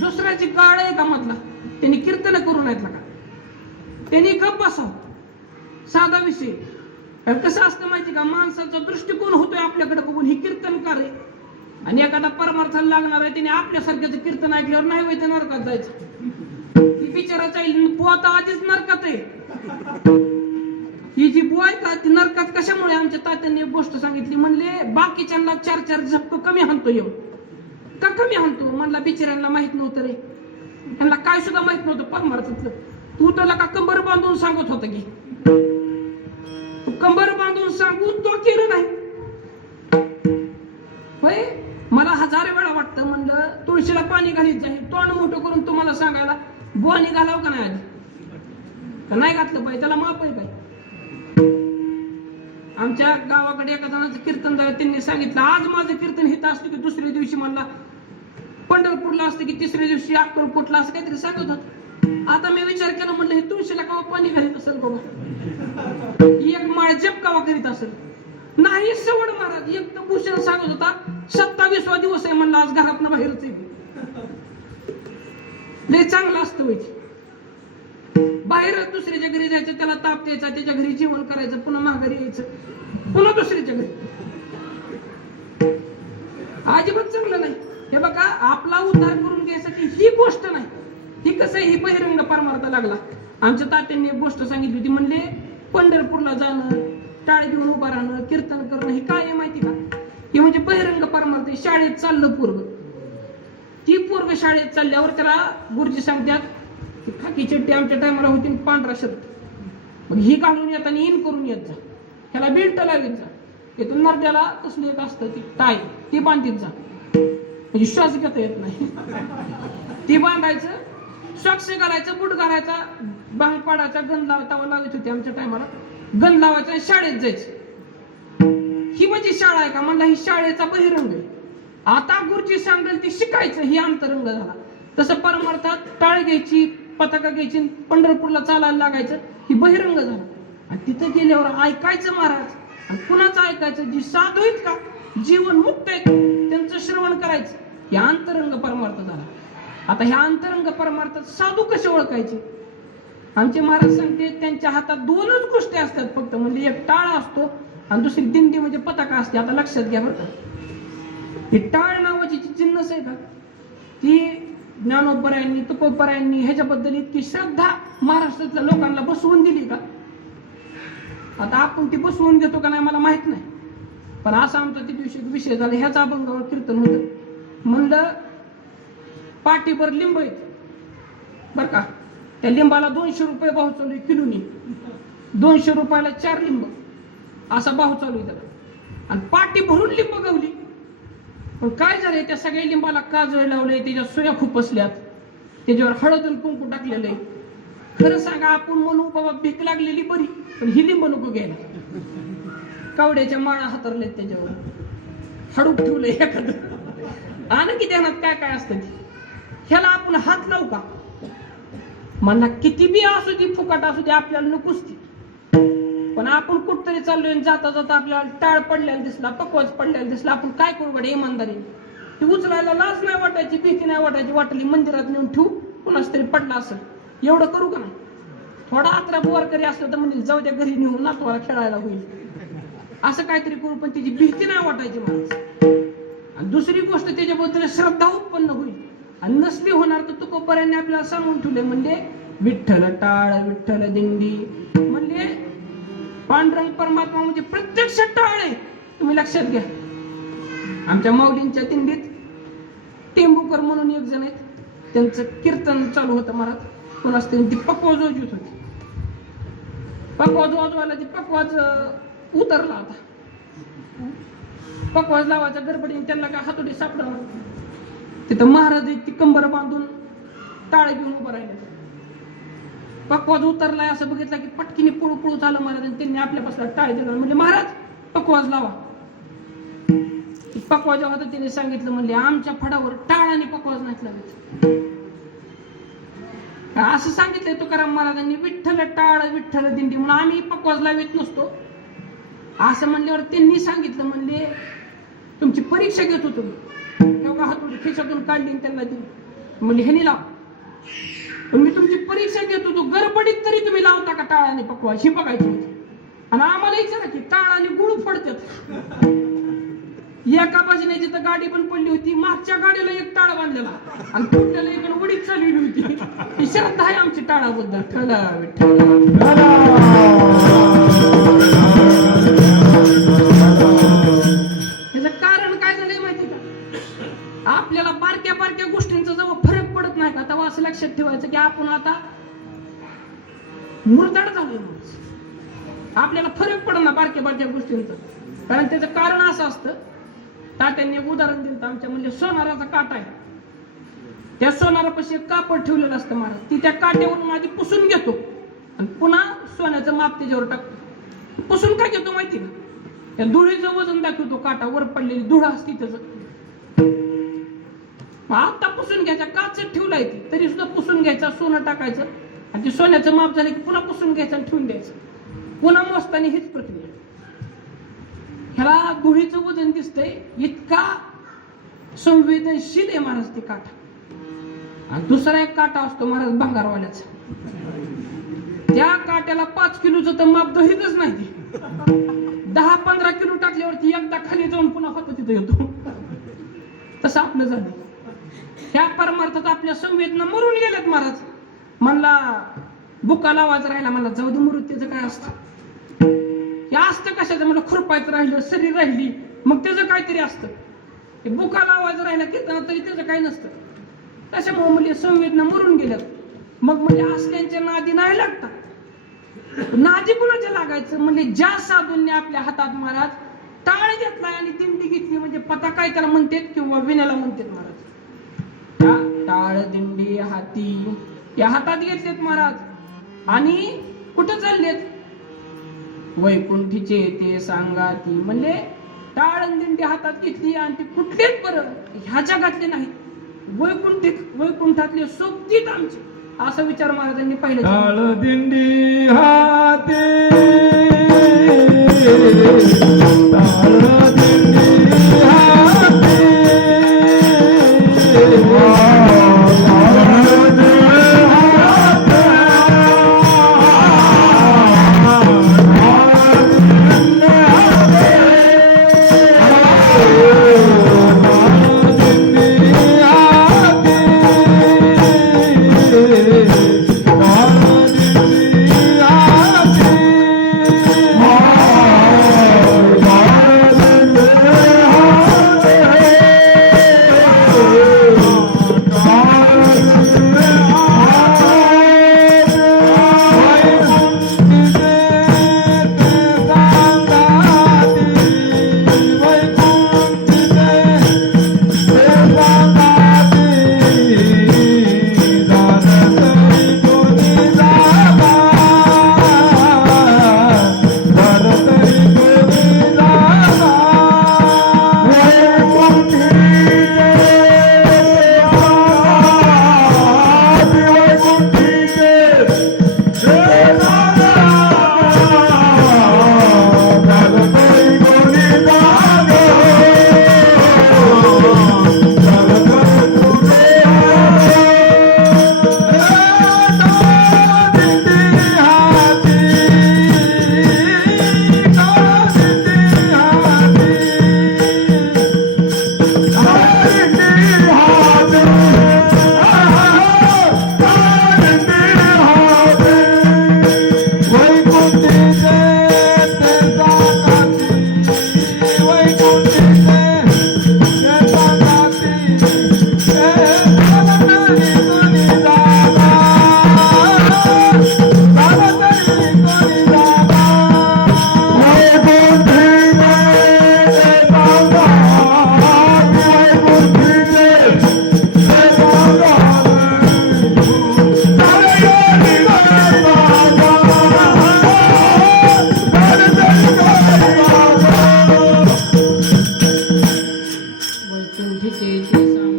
दुसऱ्याची गाळ आहे का मधला, त्यांनी कीर्तन करू नाहीत का? त्यांनी गप्प बसावं, साधा विषय. कसं असतं माहिती का, माणसाचा दृष्टिकोन होतोय आपल्याकडे बघून. ही कीर्तनकार आहे आणि एखादा परमार्थाला लागणार आहे, त्याने आपल्यासारख्याचं कीर्तन ऐकल्यावर नाही व्हायचं नरकात जायचं. ही बिचाराचा पोता आधीच नरकात आहे. ही जी बुवा आहे का ती नरकात कशामुळे? आमच्या तात्यांनी एक गोष्ट सांगितली. म्हणले बाकीच्यांना 4-4 झपकं कमी हाणतो, येऊ का कमी हाणतो? म्हणला बिचाऱ्यांना माहित नव्हतं रे, त्यांना काय सुद्धा माहित नव्हतं परमार्थातलं. तू त्याला का कंबर बांधून सांगत होता की? तू कंबर बांधून सांगून तो केलं नाही होय. मला 1000 वेळा वाटतं, म्हणलं तुळशीला पाणी घालीत जाईल, तोंड मोठं करून तुम्हाला सांगायला बोनी घालावं का नाही आधी? का नाही घातलं पाहिजे? त्याला माप आहे पाहिजे. आमच्या गावाकडे एका जणांचं कीर्तन झालं, त्यांनी सांगितलं आज माझं कीर्तन हित असतं की दुसऱ्या दिवशी म्हणला पंढरपूरला असतं की तिसऱ्या दिवशी अक्कलकोटला, असं काहीतरी सांगत होत. आता मी विचार केला, म्हणलं हे तुळशीला कावा पाणी घालीत असेल बाबा, एक माळ जप कावा करीत असेल. नाही सवड महाराज. एक तर भूषण सांगत होता 27वा दिवस आहे म्हणलं, आज घरातनं बाहेरच आहे. लय चांगलं असतं व्हायचं. बाहेर दुसऱ्याच्या घरी जायचं, त्याला ताप द्यायचा, त्याच्या घरी जेवण करायचं, पुन्हा माघारी यायचं, पुन्हा दुसऱ्याच्या घरी. अजिबात चांगलं नाही. हे बघा, आपला उद्धार करून घ्यायसाठी ही गोष्ट नाही. ही कसं आहे, ही बहिरंग परमार्थ लागला. आमच्या तात्यांनी एक गोष्ट सांगितली होती, म्हणले पंढरपूरला जाणं, टाळ घेऊन उभा राहणं, कीर्तन करणं, हे काय आहे माहिती का? हे म्हणजे बहिरंग परमार्थ. शाळेत चाललं पोरग, ती पोरग शाळेत चालल्यावर त्याला गुरुजी सांगतात, खाकी चट्टी आमच्या टायमाला होती, पांढरा शर्ट, मग ही घालून येत आणि इन करून येत जा, ह्याला बेल्ट लावीत जा, येथून नरड्याला तसली एक असतं ती टाय, ती बांधीत जा, म्हणजे श्वास घेता येत नाही, ती बांधायचं, सॉक्स घालायचं, बूट घालायचा, बांग पाडायचा, गंध लावायची होती आमच्या टायमाला, गंध लावायचा, शाळेत जायचं. ही म्हणजे शाळा आहे का? म्हणला ही शाळेचा बहिरंग आहे. आता गुरुजी सांगेल ते शिकायचं, ही अंतरंग झाला. तसं परमार्थात टाळ घ्यायची, पताका घ्यायची, पंढरपूरला चालायला लागायचं, ही बहिरंग झाला. आणि तिथं गेल्यावर ऐकायचं महाराज. आणि कुणाचं ऐकायचं? जी साधू आहेत का, जीवन मुक्त आहेत, त्यांचं श्रवण करायचं. हे अंतरंग परमार्थ झाला. आता ह्या अंतरंग परमार्थात साधू कसे ओळखायचे? आमचे महाराज सांगते, त्यांच्या हातात 2च गोष्टी असतात फक्त. म्हणजे एक टाळा असतो आणि दुसरी दिंडी म्हणजे पताका असते. आता लक्षात घ्या बरं का, ही टाळ नावाची जी जिन्नस आहे का, ती ज्ञानोबरायांनी, तुकोबरायांनी ह्याच्याबद्दल इतकी श्रद्धा महाराष्ट्रातल्या लोकांना बसवून दिली का? आता आपण ती बसवून घेतो का नाही मला माहित नाही, पण असा आमचा त्या दिवशी विषय झाला. ह्याच अभंगावर कीर्तन होतं. म्हणलं पाठीभर लिंब आहेत बर का, त्या लिंबाला 200 रुपये भाव चालू आहे किलोनी. 200 रुपयाला 4 लिंब असा भाव चालू आहे त्याला. आणि पाठी भरून लिंब गावली. पण काय झालंय, त्या सगळ्या लिंबाला काजळ लावले, त्याच्या सोया खूप असल्यात, त्याच्यावर हळद आणि कुंकू टाकलेलं आहे. खरं सांगा, आपण म्हणू बाबा भीक लागलेली बरी, पण ही लिंब नको घ्यायला. कावड्याच्या माळा हातरलेत, त्याच्यावर हाडूक ठेवलंय एखादं. आणि की ध्यानात काय काय असतं, ह्याला आपण हात लावू का? म्हणा किती बी असू दे, फुकट असू दे, आपल्याला नकोच ती. पण आपण कुठतरी चाललोय, जाता जाता आपल्याला टाळ पडलेला दिसला, पकवाज पडलेला दिसला, आपण काय करू बडे इमानदारी? ती उचलायला लाज नाही वाटायची, भीती नाही वाटायची, वाटली मंदिरात नेऊन ठेवू, कुणाच तरी पडला असेल, एवढं करू का नाही? थोडा आत्रा बुवार करी असलं तर म्हणजे जाऊ द्या, घरी नेऊन नातवाला खेळायला होईल, असं काहीतरी करू. पण तिची भीती नाही वाटायची मला. आणि दुसरी गोष्ट, त्याच्याबद्दल श्रद्धा उत्पन्न होईल. आणि नसली होणार तर तुकोबरायांनी आपल्याला सांगून ठेवले, म्हणजे विठ्ठल टाळ, विठ्ठल दिंडी, म्हणजे पांडुरंग परमात्मा म्हणजे प्रत्यक्ष टाळ आहे. तुम्ही लक्षात घ्या. आमच्या माऊलींच्या दिंडीत टेंबूकर म्हणून एक जण आहेत, त्यांचं कीर्तन चालू होतं महाराज. कोणाच ती पकवाज वाजवत होती. पकवाज वाजवायला ती पकवाज उतरला होता. पकवाज लावायचा गडबडीने, त्यांना काय हातोडी सापडणार. तिथं महाराज ती कंबर बांधून टाळ घेऊन उभं राहिले. पकवाज उतरलाय असं बघितलं की पटकीने पुळू पुळू झालं महाराज. त्यांनी आपल्यापासून टाळ दिला, म्हणजे महाराज पकवाज लावा. पकवाज होता, त्याने सांगितलं, म्हणजे आमच्या फडावर टाळ आणि पकवाज नाहीत लागत. असं सांगितलंय तुकाराम महाराजांनी. विठ्ठल टाळ, विठ्ठल दिंडी, म्हणून आम्ही पकवाज लावित नसतो असं म्हणल्यावर त्यांनी सांगितलं, म्हणजे तुमची परीक्षा घेत होतो तेव्हा हातोडी खिशातून काढली त्यांना दिली. म्हणजे ह्यानी लाव, पण मी तुमची परीक्षा घेत होतो, गडबडीत तरी तुम्ही लावता का टाळ आणि पकवाज, ही बघायची होती. आणि आम्हाला विचारा की टाळ आणि गुळ फडतात. एका बाजूने जिथं गाडी पण पडली होती, मागच्या गाडीला एक टाळ बांधलेला आणि पुढल्याला एक उडीत चालवली होती. ही श्रद्धा आहे आमची टाळाबद्दल. ठला विठ्ठल. ह्याचं कारण काय झालंय माहिती का? आपल्याला बारक्या बारक्या गोष्टींचा जेव्हा फरक पडत नाही का, तेव्हा असं लक्षात ठेवायचं की आपण आता मुरदाड झालोय. आपल्याला फरक पडत ना बारक्या बारक्या गोष्टींचा. कारण त्याचं कारण असं असतं, तात्यांनी एक उदाहरण दिलं आमच्या, म्हणजे सोनाराचा काटा आहे. त्या सोनारापाशी एक कापड ठेवलेलं असतं महाराज. ती त्या काट्यावरून आधी पुसून घेतो आणि पुन्हा सोन्याचं माप त्याच्यावर टाकतो. पुसून काय घेतो माहिती का? त्या धुळीचं वजन दाखवतो. काटा वर पडलेली धुळ असती त्याचं. आता पुसून घ्यायचा, काचेत ठेवलाय ती तरी सुद्धा पुसून घ्यायचा, सोनं टाकायचं आणि ते सोन्याचं माप झालं की पुन्हा पुसून घ्यायचं आणि ठेवून द्यायचं, पुन्हा मोजताना हीच प्रक्रिया. ह्याला गुढीचं वजन दिसतंय, इतका संवेदनशील आहे महाराज ते काटा. आणि दुसरा एक काटा असतो महाराज भंगारवाल्याचा, त्या काट्याला 5 किलोचं तर माप दहीतच नाही, 10-15 किलो टाकल्यावरती एकदा खाली जाऊन पुन्हा होतं तिथं येतो. तसं आपलं झालं. ह्या परमार्थात आपल्या संवेदना मरून गेल्यात महाराज. म्हणला बुका लावायचं राहिला, मला जाऊ दे मरू, त्याचं काय असतं, हे असतं कशाचं, मला खुरपायचं राहिलं, शरीर राहिली मग त्याचं काहीतरी असतं, हे बुका लावायचं राहिलं कीर्तनात तरी त्याचं काही नसतं. त्याच्यामुळे म्हणजे संवेदना मरून गेल्यात. मग म्हणजे असल्यांच्या नादी नाही लागतात. नादी कुणाच्या लागायचं म्हणजे ज्या साधूंनी आपल्या हातात महाराज टाळ घेतलाय आणि दिंडी घेतली, म्हणजे पता काय त्याला म्हणतात किंवा विण्याला म्हणतात महाराज. टाळ दिंडी हाती या हातात घेतलेत महाराज आणि कुठं चाललेत, वैकुंठीचे ते सांगाती. म्हणजे टाळ दिंडी हातात घेतली आणि ती कुठलेच बरं ह्या जगातले नाही, वैकुंठातले सोबतीत आमचे, असा विचार महाराजांनी पाहिलं. टाळ दिंडी हाती, टाळ दिंडी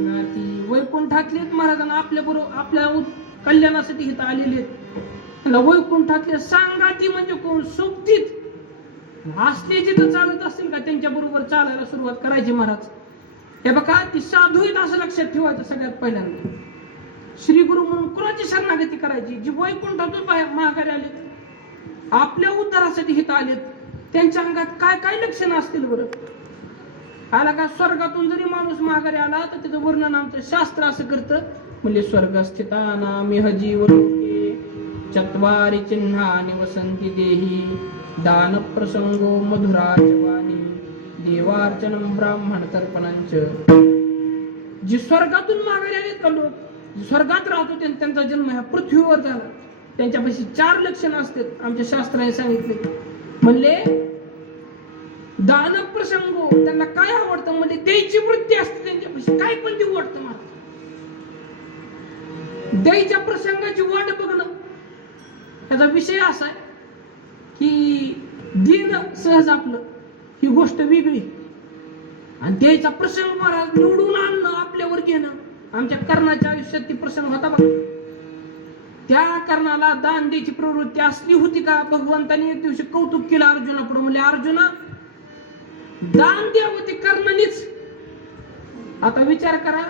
हाती, वैकुंठातलेच महाराजांना आपल्या बरोबर आपल्या कल्याणासाठी इथं आलेले आहेत. वैकुंठातले सांगाती म्हणजे कोण, सोबतीत असले जिथं चालत असतील का त्यांच्या बरोबर चालायला सुरुवात करायची महाराज. हे बघा ती साधू आहेत असं लक्षात ठेवायचं सगळ्यात पहिल्यांदा. श्री गुरु म्हणून कुणाची शरणागती करायची, जी वैकुंठातून माघारी आले, आपल्या उद्धारासाठी इथं आलेत, त्यांच्या अंगात काय काय लक्षणं असतील बरं. आला का स्वर्गातून जरी माणूस माघारी आला तर त्याचं वर्णन आमचं शास्त्र असं करतं, म्हणजे स्वर्गस्थितानां जीव लोके चत्वारि चिन्हानि वसंती देही दान प्रसंगो मधुराजवानी देवार्चनम ब्राह्मण तर्पणांच. जी स्वर्गातून माघारी आलेत का लोक, जे स्वर्गात राहतो त्यांचा जन्म ह्या पृथ्वीवर झाला, त्यांच्यापाशी 4 लक्षणं असतात आमच्या शास्त्राने सांगितले. म्हणले दान प्रसंगो, त्यांना काय आवडतं म्हणजे द्यायची वृत्ती असते त्यांच्यापाशी, काय पण देऊ वाटतं मला. द्यायच्या प्रसंगाची वाट बघणं, त्याचा विषय असा आहे की देणं सहज आपलं ही गोष्ट वेगळी आणि द्यायचा प्रसंग महाराज निवडून आणणं आपल्यावर घेणं आमच्या कर्णाच्या आयुष्यात ती प्रसंग होता बघा. त्या कर्णाला दान द्यायची प्रवृत्ती असली होती का? भगवंतानी एक दिवशी कौतुक केलं अर्जुनापुढे, म्हणले अर्जुना दान द्यावं ते कर्णानेच. आता विचार करा,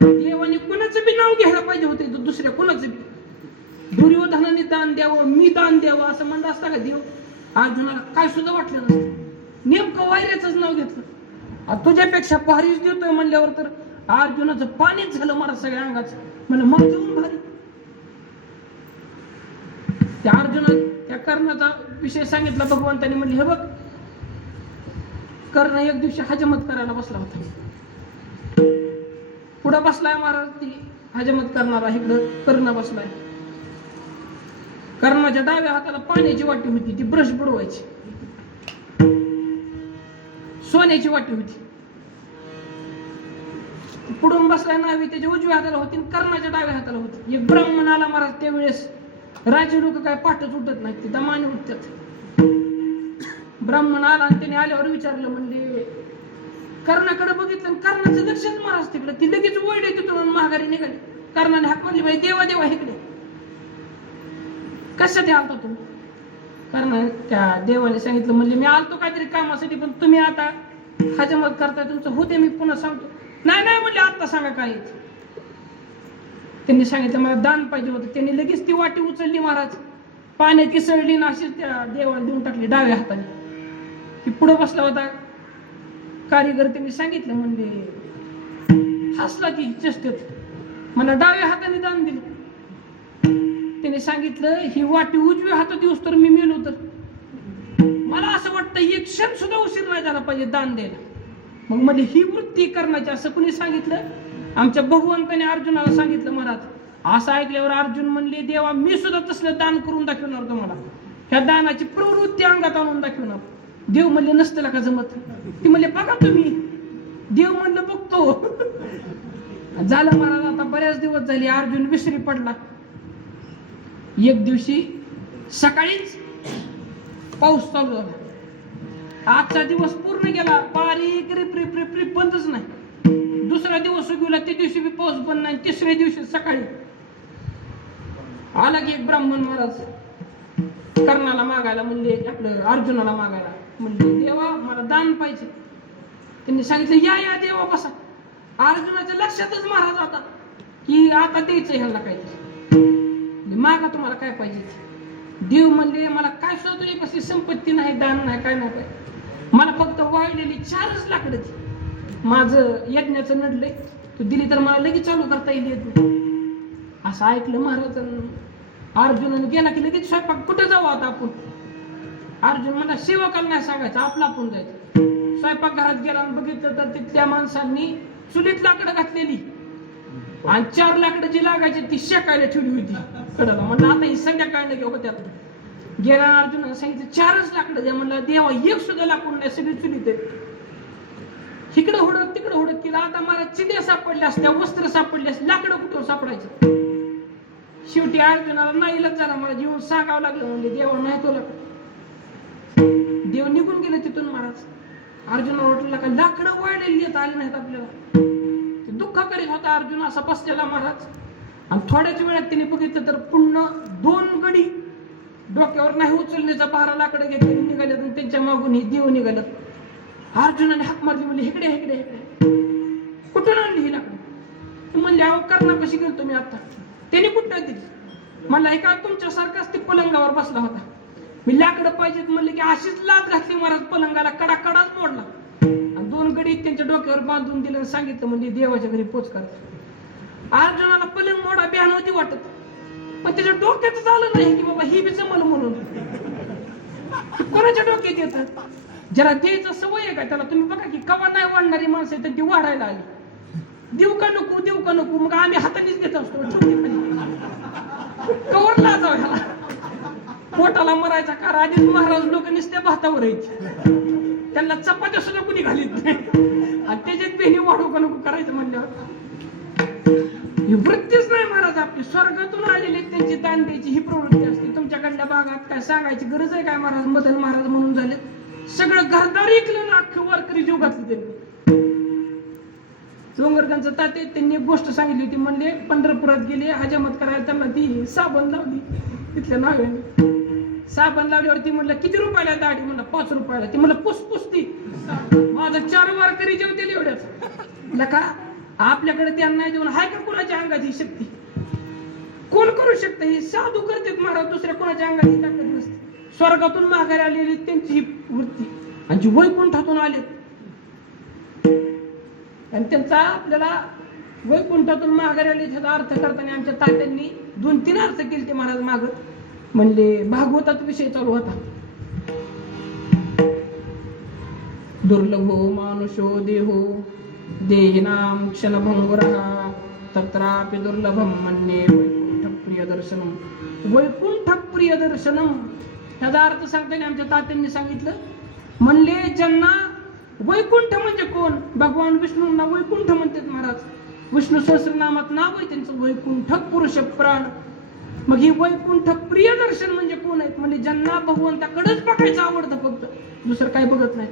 देवाने कोणाचं बी नाव घ्यायला पाहिजे होते दुसऱ्या कोणाचं बी. दुर्योधनाने दान द्यावं, मी दान द्यावं असं म्हणलं असता का देव? अर्जुनाला काय सुद्धा वाटलं नसतं. नेमकं वायऱ्याचंच नाव घेतलं. तुझ्यापेक्षा भारीच देतोय म्हणल्यावर तर अर्जुनाचं पाणीच झालं मला सगळ्या अंगाचं. म्हणलं मग जाऊन भारी. त्या अर्जुना त्या कर्णाचा विषय सांगितला भगवंताने. म्हणले हे बघ, कर्ण एक दिवशी हजमत करायला बसला होता. पुढं बसलाय महाराज, ती हजमत करणारा, इकडं कर्ण बसलाय. कर्णाच्या डाव्या हाताला पाण्याची वाटी होती, ती ब्रश बुडवायची. सोन्याची वाटी होती. पुढून बसलाय नावी, त्याच्या उजव्या हाताला होती, कर्णाच्या डाव्या हाताला होती. एक ब्राह्मण आला महाराज त्यावेळेस. राजे लोक काय पाठच उठत नाहीत, ते दमाने उठतात. ब्राह्मण आला आणि त्याने आल्यावर विचारलं, म्हणले कर्णाकडे बघितलं, कर्णाचं लक्षच महाराज तिकडे. ती लगेच वळली तिथून माघारी निघाली. कर्णाने हाक मारली, बाई देवा देवा इकडे. कशासाठी आलतो तुम्ही? कर्णाने त्या देवाने सांगितलं, म्हणजे मी आलतो काहीतरी कामासाठी, पण तुम्ही आता हजमत करताय, तुमचं होते मी पुन्हा सांगतो. नाही नाही म्हणले, आता सांगा काय. त्यांनी सांगितलं मला दान पाहिजे होतं. त्यांनी लगेच ती वाटी उचलली महाराज, पाण्यात किसळली ना अशीच त्या देवाला देऊन टाकली डाव्या हाताने. ती पुढे बसला होता कारीगर, त्यांनी सांगितलं, म्हणजे हसला ती चेष्टेत, मला डाव्या हाताने दान दिलं. त्याने सांगितलं ही वाटी उजव्या हातात येऊस तर मी मेलो तर. मला असं वाटतं एक क्षण सुद्धा उशीर नाही झाला पाहिजे दान द्यायला. मग म्हणजे ही वृत्ती करण्याची असं कुणी सांगितलं? आमच्या भगवंताने अर्जुनाला सांगितलं महाराज. असं ऐकल्यावर अर्जुन म्हणले, देवा मी सुद्धा तसलं दान करून दाखवणार तुम्हाला, ह्या दानाची प्रवृत्ती अंगात आणून दाखवणार. देव म्हणले नसतं का जमत? ती म्हणले बघा तुम्ही. देव म्हणलं बघतो. झालं महाराज, आता बऱ्याच दिवस झाले अर्जुन विसरी पडला. एक दिवशी सकाळीच पाऊस चालू झाला. आजचा दिवस पूर्ण गेला, बारीक रिप रिप रिप रिप बंदच नाही. दुसरा दिवस उगवला, त्या दिवशी बी पाऊस बंद नाही. तिसऱ्या दिवशी सकाळी आला की एक ब्राह्मण महाराज कर्णाला मागायला, म्हणले आपलं अर्जुनाला मागायला, म्हणले देवा मला दान पाहिजे. त्यांनी सांगितलं या या देवा बसा. अर्जुनाच्या लक्षातच महाराज आता की आता द्यायचं ह्याला काहीतरी, मागा तुम्हाला काय पाहिजे. देव म्हणले मला काय सुद्धा तुझी कशी संपत्ती नाही, दान नाही, काय नाही, काय मला फक्त वाळलेली 4च लाकडं दे. माझं यज्ञाचं नडलंय, तू दिली तर मला लगेच चालू करता येईल. असं ऐकलं महाराज. अर्जुनाने गेला की लगेच स्वयंपाक. कुठे जाऊ आता आपण? अर्जुन म्हणला सेवकाला नाही सांगायचं, आपला आपण जायचं. स्वयंपाक घरात गेला आणि बघितलं तर तिथल्या माणसांनी चुलीत लाकडं घातलेली आणि 4 लाकडं जी लागायची ती शेकायला ठेवली होती कडाला. म्हणलं आता ही संध्याकाळी घेऊ त्यात. गेला अर्जुनाने सांगितलं 4च लाकडं द्या. म्हणलं देवा एक सुद्धा लाकूड नाही, सगळी चुलीत आहे. इकडं हुडक तिकडं हुडक केलं. आता मला चिड्या सापडल्या असत्या, वस्त्र सापडली असते, लाकडं कुठं सापडायचं. शेवटी अर्जुनाला नाईलाज झाला, मला जीवन सांगावं लागलं. म्हणजे देवा नाही तुला. देव निघून गेले तिथून महाराज. अर्जुनाला वाटलं का लाकडं वाळलेली येत आली नाहीत आपल्याला. दुःख करीत होता अर्जुन असा बसलेला महाराज. आणि थोड्याच वेळात तिने बघितलं तर पुन्हा 2 गडी डोक्यावर नाही उचलण्याचा भारा लाकडं घेतले निघाले आणि त्यांच्या मागून ही देव निघालं. अर्जुनाने हाक मारली, म्हणले इकडे इकडे इकडे. कुठून आणली ही लाकडं? म्हणले अहो कर्णापाशी गेलो मी आता. त्याने कुठं दिली? म्हणला एका तुमच्यासारखाच ते पलंगावर बसला होता, मी लाकडं पाहिजेत म्हणले की अशीच लाद घातली महाराज पलंगाला, कडा कडाच मोडला. आणि 2 गडी त्यांच्या डोक्यावर बांधून दिलं आणि सांगितलं म्हणजे देवाच्या घरी पोच करत. अर्जुनाला पलंग मोडा बिहान होती वाटत, पण त्याच्या डोक्यातच आलं नाही की बाबा ही बी जमल म्हणून. कोणाच्या डोक्यात येत? जरा द्यायचं सवय आहे का त्याला? तुम्ही बघा की कवा नाही वाढणारी माणसं आहे तर ती वाढायला आली. देऊ का नको देऊ का नको, मग आम्ही हातानेच देत असतो. कवर लाजाव ह्याला, पोटाला मरायचा कार. आधी महाराज लोक नुसत्या भातावर यायचे, त्यांना चपात्या सुद्धा कुणी घालीत नाही. आणि त्याच्यात बहिणी वाढू का नको करायचं म्हणल्यावर ही वृत्तीच नाही महाराज आपली. स्वर्गातून आलेली त्यांची दान द्यायची ही प्रवृत्ती असते. तुमच्याकडल्या भागात काय सांगायची गरज आहे काय? महाराज मदन महाराज म्हणून झाले, सगळं घरदार ऐकलं ना, अख्खं वारकरी जीव घातली त्यांनी. चोंगरकरांचं ताते त्यांनी एक गोष्ट सांगितली होती. म्हणले पंढरपुरात गेले हजामत करायला, त्यांना ती साबण लावली तिथल्या नाव्याने. साबण लावल्यावरती म्हणलं किती रुपयाला दाढी? म्हणलं 5 रुपयाला. ती म्हणलं पुसपुस ती माझं 4 वारकरी जेवतील एवढ्याच. म्हणलं का आपल्याकडे त्यांना नाही देऊन हाय का कोणाच्या अंगात ही शक्ती? कोण करू शकतं? ही साधू करतात महाराज, दुसऱ्या कोणाच्या अंगात ही ताकद नसते. स्वर्गातून माघारी आलेली त्यांची ही वृत्ती, आणि जी वैकुंठातून आलेत आणि त्यांचा आपल्याला वैकुंठातून माघारी आले ह्याचा अर्थ करताना आमच्या तात्यांनी 2-3 अर्थ केले ते महाराज माग. म्हणले भागवतात विषय चालू होता. दुर्लभो मानुषो देहो देहिनाम क्षणभंगुरः तत्रापि दुर्लभम मन्ये वैकुंठ प्रिय दर्शनम. वैकुंठ प्रिय दर्शनम ह्याचा अर्थ सांगताना आमच्या तात्यांनी सांगितलं. म्हणले ज्यांना वैकुंठ म्हणजे कोण? भगवान विष्णूंना वैकुंठ म्हणतात महाराज. विष्णू सहस्रनामात नाव आहे त्यांचं वैकुंठ पुरुष प्राण. मग ही वैकुंठ प्रिय दर्शन म्हणजे कोण आहेत? म्हणजे ज्यांना भगवंताकडेच बघायचं आवडतं, फक्त दुसरं काय बघत नाही.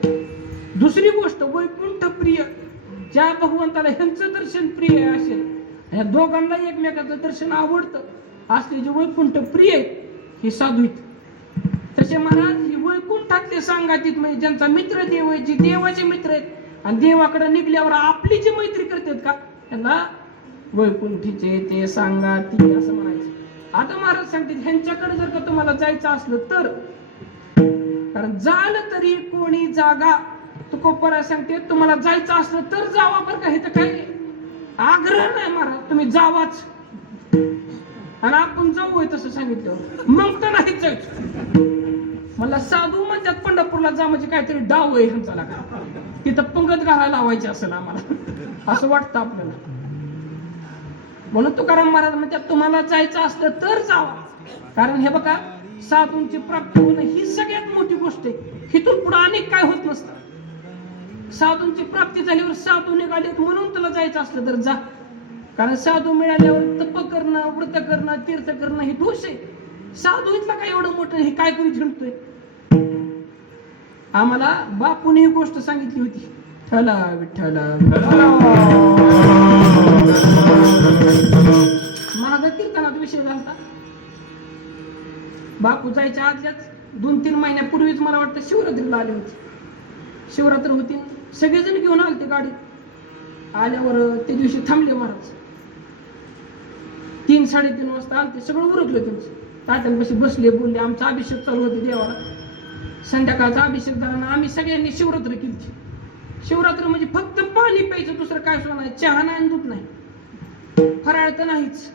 दुसरी गोष्ट वैकुंठ प्रिय, ज्या भगवंताला ह्यांचं दर्शन प्रिय असेल, ह्या दोघांना एकमेकाचं दर्शन आवडतं असले जे वैकुंठ प्रिय आहेत हे साधू आहेत. तसे महाराज ही वैकुंठातले सांगातीत म्हणजे ज्यांचा मित्र देव आहे, जे देवाचे मित्र आहेत आणि देवाकडे निघल्यावर आपली जी मैत्री करतात का त्यांना वैकुंठीचे ते सांगाती असं म्हणायचं. आता महाराज सांगतील ह्यांच्याकडे जर का तुम्हाला जायचं असलं तर, कारण झालं तरी कोणी जागा तुकोपरा सांगते तुम्हाला जायचं असलं तर जावा बरं का. हे तर काही आग्रह नाही महाराज, तुम्ही जावाच. आणि आपण जाऊ तसं सांगितलं मग तर नाहीच जायचं. मला साधू म्हणतात पंढरपूरला जा म्हणजे काहीतरी डाव आहे ह्यांचा लागा, तिथं पंगत घालायला लावायची असेल आम्हाला असं वाटतं आपल्याला. म्हणून तुकाराम महाराज म्हणतात तुम्हाला जायचं असलं तर जावा. कारण हे बघा साधूंची प्राप्ती होणं ही सगळ्यात मोठी गोष्ट आहे. हिथून पुढे अनेक काय होत नसतं. साधूंची प्राप्ती झाल्यावर साधू निघालेत म्हणून तुला जायचं असलं तर जा. कारण साधू मिळाल्यावर तप करणं, व्रत करणं, तीर्थ करणं हे दोष आहे. साधू इथला काय एवढं मोठं हे काय करू झिंडतोय? आम्हाला बापूने ही गोष्ट सांगितली होती. ठला विठ्ठला महाग कीर्तनात विषय झाला. बापू जायच्या आदल्याच 2-3 महिन्यापूर्वीच मला वाटतं शिवरात्रीला आले होते. शिवरात्र होती, सगळेजण घेऊन आले ते गाडीत. आल्यावर त्या दिवशी थांबले महाराज. 3-3:30 वाजता आले, सगळं उरकलं त्यांचं. तात्यांपाशी बसले, बोलले. आमचा अभिषेक चालू होते देवाला. संध्याकाळचा अभिषेक झाला. आम्ही सगळ्यांनी शिवरात्र केली. शिवरात्र म्हणजे फक्त पाणी प्यायचं, दुसरं काय सुद्धा नाही. चहा नाही, दूध नाही, फराळ तर नाहीच.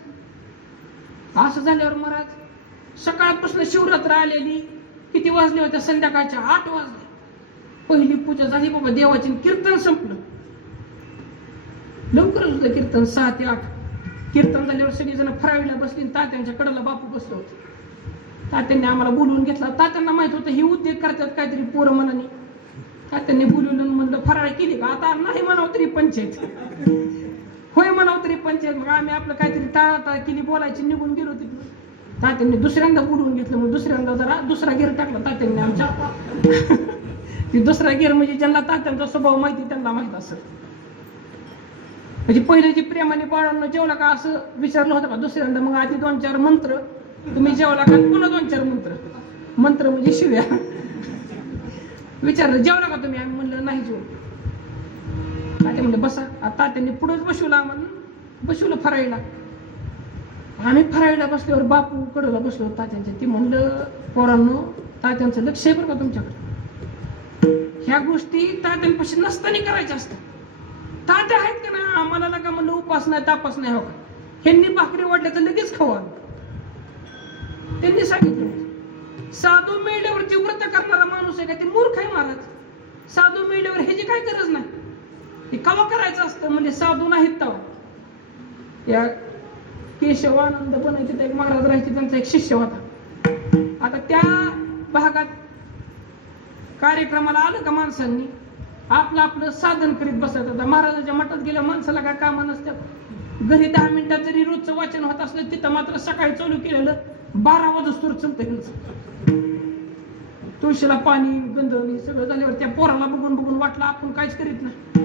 असं झाल्यावर महाराज सकाळपासून शिवरात्र आलेली. किती वाजले होते? संध्याकाळच्या 8 वाजले. पहिली पूजा झाली बाबा देवाची. कीर्तन संपलं लवकरच होतं कीर्तन, 6 ते 8. कीर्तन झाल्यावर सगळेजण फराळीला बसली. तात्यांच्या कडेला बापू बसले होते. तात्यांनी आम्हाला बोलवून घेतला. तात्यांना माहित होतं ही उद्योग करतात काहीतरी पोरं मनाने. तात्यांनी बोलवलं, म्हणलं फराळ केली का? आता नाही म्हणावं तरी पंचायत, होय म्हणावं तरी पंचायत. मग आम्ही आपलं काहीतरी टाळाटाळ केली, बोलायची, निघून गेलो तिकडे. तात्यांनी दुसऱ्यांदा बोलवून घेतलं. मग दुसऱ्यांदा जरा दुसरा गेर टाकला तात्यांनी आमच्या. ती दुसरा गेर म्हणजे ज्यांना तात्यांचा स्वभाव माहिती त्यांना माहित असेल. म्हणजे पहिले जी प्रेमाने बाळांना जेवला का असं विचारलं होतं का? दुसऱ्यांदा मग आधी 2-4 मंत्र, तुम्ही जेवला का? पुन्हा 2-4 मंत्र म्हणजे शिव्या. विचारलं जेवला का तुम्ही? आम्ही म्हणलं नाही जेवलो. तात्या म्हणलं बसा. आता त्यांनी पुढेच बसवलं आम्हाला, बसवलं फराळीला. आम्ही फराळीला बसल्यावर बापू कडला बसलो तात्यांच्या. ती म्हणलं पोरांनो तात्यांचं लक्ष आहे बरं का तुमच्याकडे. ह्या गोष्टी तात्यांपाशी नसताना करायच्या असतात. तात्या आहेत का ना? आम्हाला नका म्हणलं उपास नाही तापास नाही हो का. ह्यांनी भाकरी वाटल्या तर लगेच खावा. त्यांनी सांगितलं साधू मेल्यावरची व्रत करणारा माणूस आहे का ते मूर्ख आहे महाराज. साधू मेल्यावर ह्याची काय गरज नाही. हे कवा करायचं असतं म्हणजे साधू नाहीत तवा. या केशवानंद पण तिथे एक महाराज राहायचे, त्यांचा एक शिष्य होता. आता त्या भागात कार्यक्रमाला आलं का माणसांनी आपलं आपलं साधन करीत बसायचं. आता महाराजांच्या मठात गेल्या माणसाला काय कामं नसतात. घरी 10 मिनिटात जरी रोजचं वाचन होत असलं तिथं मात्र सकाळी चालू केलेलं 12 वाजूस्तोवर चालतं. तुळशीला पाणी गंध सगळं झाल्यावर त्या पोराला बघून वाटलं आपण काहीच करीत नाही.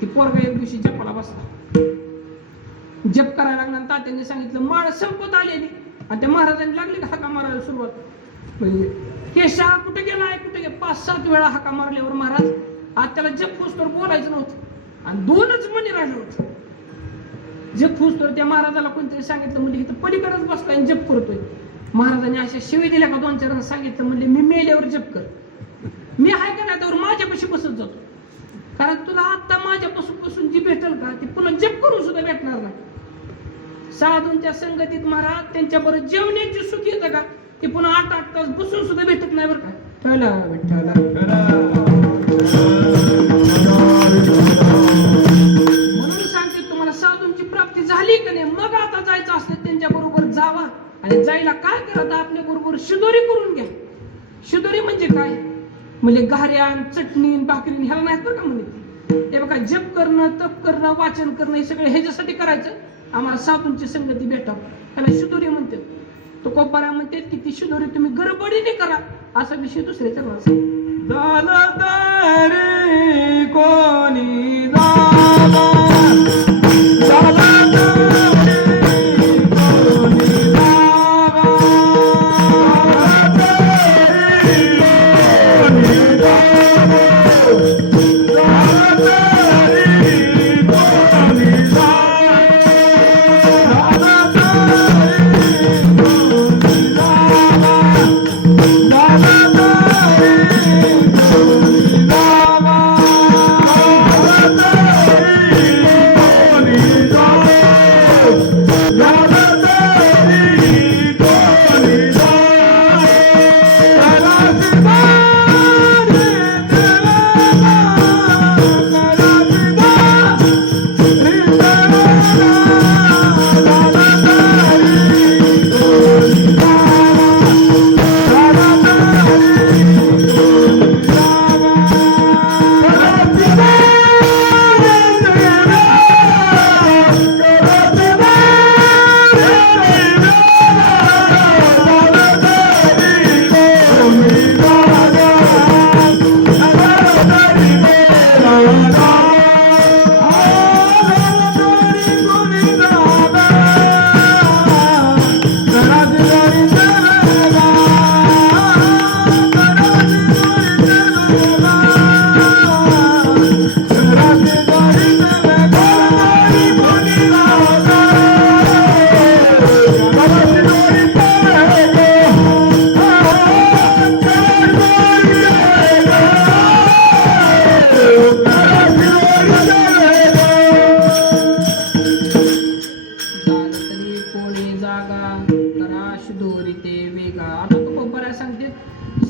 ती ती पोरगा एक दिवशी जपाला बसला, जप करायला लागला आणि तात्यांनी सांगितलं माळ संपत आलेली, आणि त्या महाराजांनी लागली का हाका मारायला सुरुवात. म्हणजे केशा कुठे गेलाय कुठे गेला, 5-7 वेळा हाका मारल्यावर महाराज आज त्याला जप फुसतर बोलायचं नव्हतं आणि 2च मणी राहिलं होतं. जप फुसतर त्या महाराजाला कोणतरी सांगितलं म्हणजे इथं पलीकडेच बसलाय आणि जप करतोय. महाराजांनी अशा शिवी दिल्या का 2-4 सांगितलं म्हणजे मी मेल्यावर जप कर, मी आहे का नाही त्यावर माझ्यापाशी बसत जातो, कारण तुला आता माझ्यापासून जी भेटेल का ती पुन्हा जप करून सुद्धा भेटणार नाही. साधूंच्या संगतीत महाराज त्यांच्याबरोबर जेवण्याची सुख येतं का ते पुन्हा 8-8 तास बसून सुद्धा भेटत नाही बरं का. ठेवला म्हणून सांगते तुम्हाला साधूंची प्राप्ती झाली का नाही मग आता जायचं असलं त्यांच्या बरोबर जावा, आणि जायला काय करत आपल्या बरोबर शिदोरी करून घ्या. शिदोरी म्हणजे काय म्हणजे घाऱ्यान चटणी भाकरी ह्याला नाहीत बरं का म्हणे. हे बघा जप करणं तप करणं वाचन करणं हे सगळं ह्याच्यासाठी करायचं आम्हाला साधूंची संगती भेटावं, त्याला शिदोरी म्हणते. तो कोपारा म्हणते की ती शिदोरी तुम्ही गडबडीने करा, असा विषय दुसऱ्याचा झालं तरी कोणी जावा, झालं तरी कोणी जावा,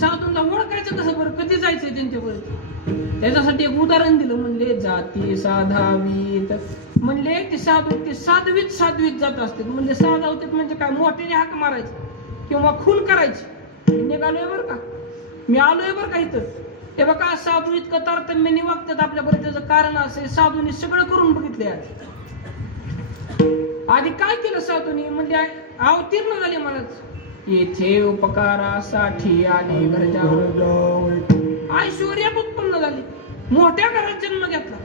साधूंना ओळखायचं कसं बरं, कधी जायचंय त्यांच्यापर्यंत. त्याच्यासाठी एक उदाहरण दिलं, म्हणले जाती साधावीत, म्हणले ते साधू ते साधवीत जात असतात. म्हणजे साधावतात म्हणजे काय मोठ्याने हाक मारायचे किंवा खून करायची. निघालोय बरं का, मी आलोय बरं का इथं. ते बघा साधू इतकं तारतम्याने वागतात आपल्यापर्यंत, त्याचं कारण असे साधूंनी सगळं करून बघितले. आधी काय केलं साधूंनी म्हणजे अवतीर्ण झाले महाराज, येथे उपकारासाठी आले गरजा, ऐश्वर्यात उत्पन्न झाली, मोठ्या घरात जन्म घेतला.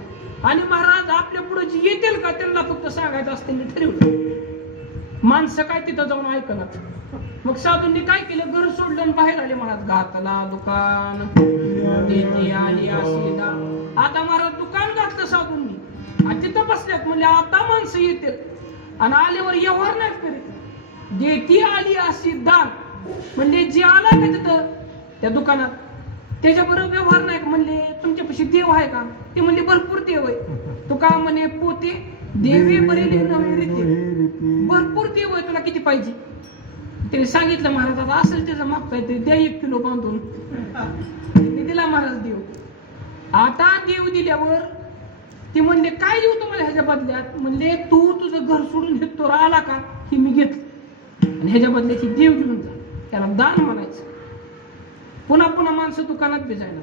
आणि महाराज आपल्या पुढे जे येतील का त्यांना फक्त सांगायचं असते ठरवलं. माणसं काय तिथं जाऊन ऐकणार. मग साधूंनी काय केलं, घर सोडलं आणि बाहेर आले महाराज. घातला दुकान देते आली अशी दा. आता महाराज दुकान घातलं साधूंनी आणि तिथं बसल्यात. म्हणजे आता माणसं येतील आणि आल्यावर व्यवहार नाही करीत. देती आली अशी दान म्हणजे जे आला का तिथं त्या दुकानात त्याच्याबरोबर व्यवहार नाही. म्हणले तुमच्यापाशी देव आहे का, ते म्हणले भरपूर देव आहे. तू का म्हणे पोते देवी बरेली नवी रीती, भरपूर देव आहे, तुला किती पाहिजे. त्याने सांगितलं महाराज आता असेल त्याचं माप काय ते द्या, 1 किलो बांधून. दिला महाराज देव. आता देव दिल्यावर ते म्हणले काय देऊ तुम्हाला ह्याच्या बदल्यात. म्हणले तू तुझं घर सोडून घेतो आला का हे मी घेतलं आणि ह्याच्या बदल्याची देव घेऊन जा, त्याला दान म्हणायचं. पुन्हा पुन्हा माणसं दुकानात भेजायला.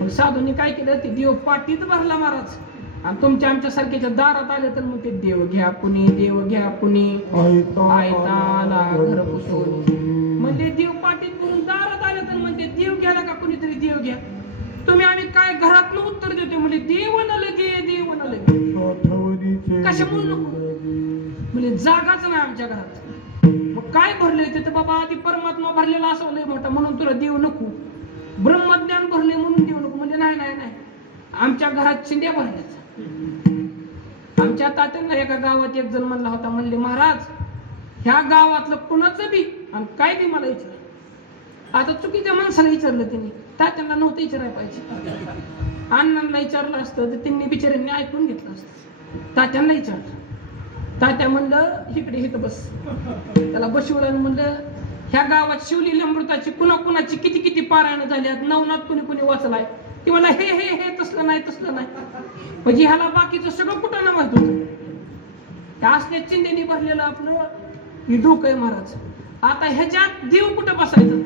मग साधूंनी काय केलं, ते देव पाटीत भरला महाराज. आणि तुमच्या आमच्या सारख्याच्या दारात आले तर मग ते देव घ्या कुणी, देव घ्या कुणी, आयताला घर पुसून. म्हणजे देव पाटीत करून दारात आले तर म्हणते देव घ्याला का कुणीतरी देव घ्या. तुम्ही आम्ही काय घरातनं उत्तर देतो म्हणजे देव न लगे देव कशामुळे नको म्हणजे जागाच नाही आमच्या घरात. मग काय भरलंय तिथं बाबा, ती परमात्मा भरलेला असावं लय मोठा म्हणून तुला देव नको, ब्रह्मज्ञान भरले म्हणून देव नको. म्हणजे नाही नाही नाही, आमच्या घरात चिंध्या भरल्याच. आमच्या तात्यांना एका गावात एक जण म्हणला होता, म्हणले महाराज ह्या गावातलं कुणाचं बी आणि काय बी मला विचार. आता चुकीच्या माणसाला विचारलं त्यांनी, तात्यांना नव्हतं विचारायला पाहिजे. अण्णांना विचारलं असतं तर त्यांनी बिचाऱ्यांनी ऐकून घेतलं असतं. तात्यांना विचारलं, तात्या म्हणलं इकडे इथं बस. त्याला बसवलं म्हणलं ह्या गावात शिवली अमृताची कुणाकुणाची किती किती पारायण झाल्यात, नवनाथ कुणी कुणी वाचलाय. ती म्हणला हे हे हे तसलं नाही तसलं नाही. म्हणजे ह्याला बाकीचं सगळं कुठं ना माहित होतं. त्या असल्या चिंतेने भरलेलं आपलं ही डोकं आहे महाराज. आता ह्याच्यात देव कुठं बसायचं.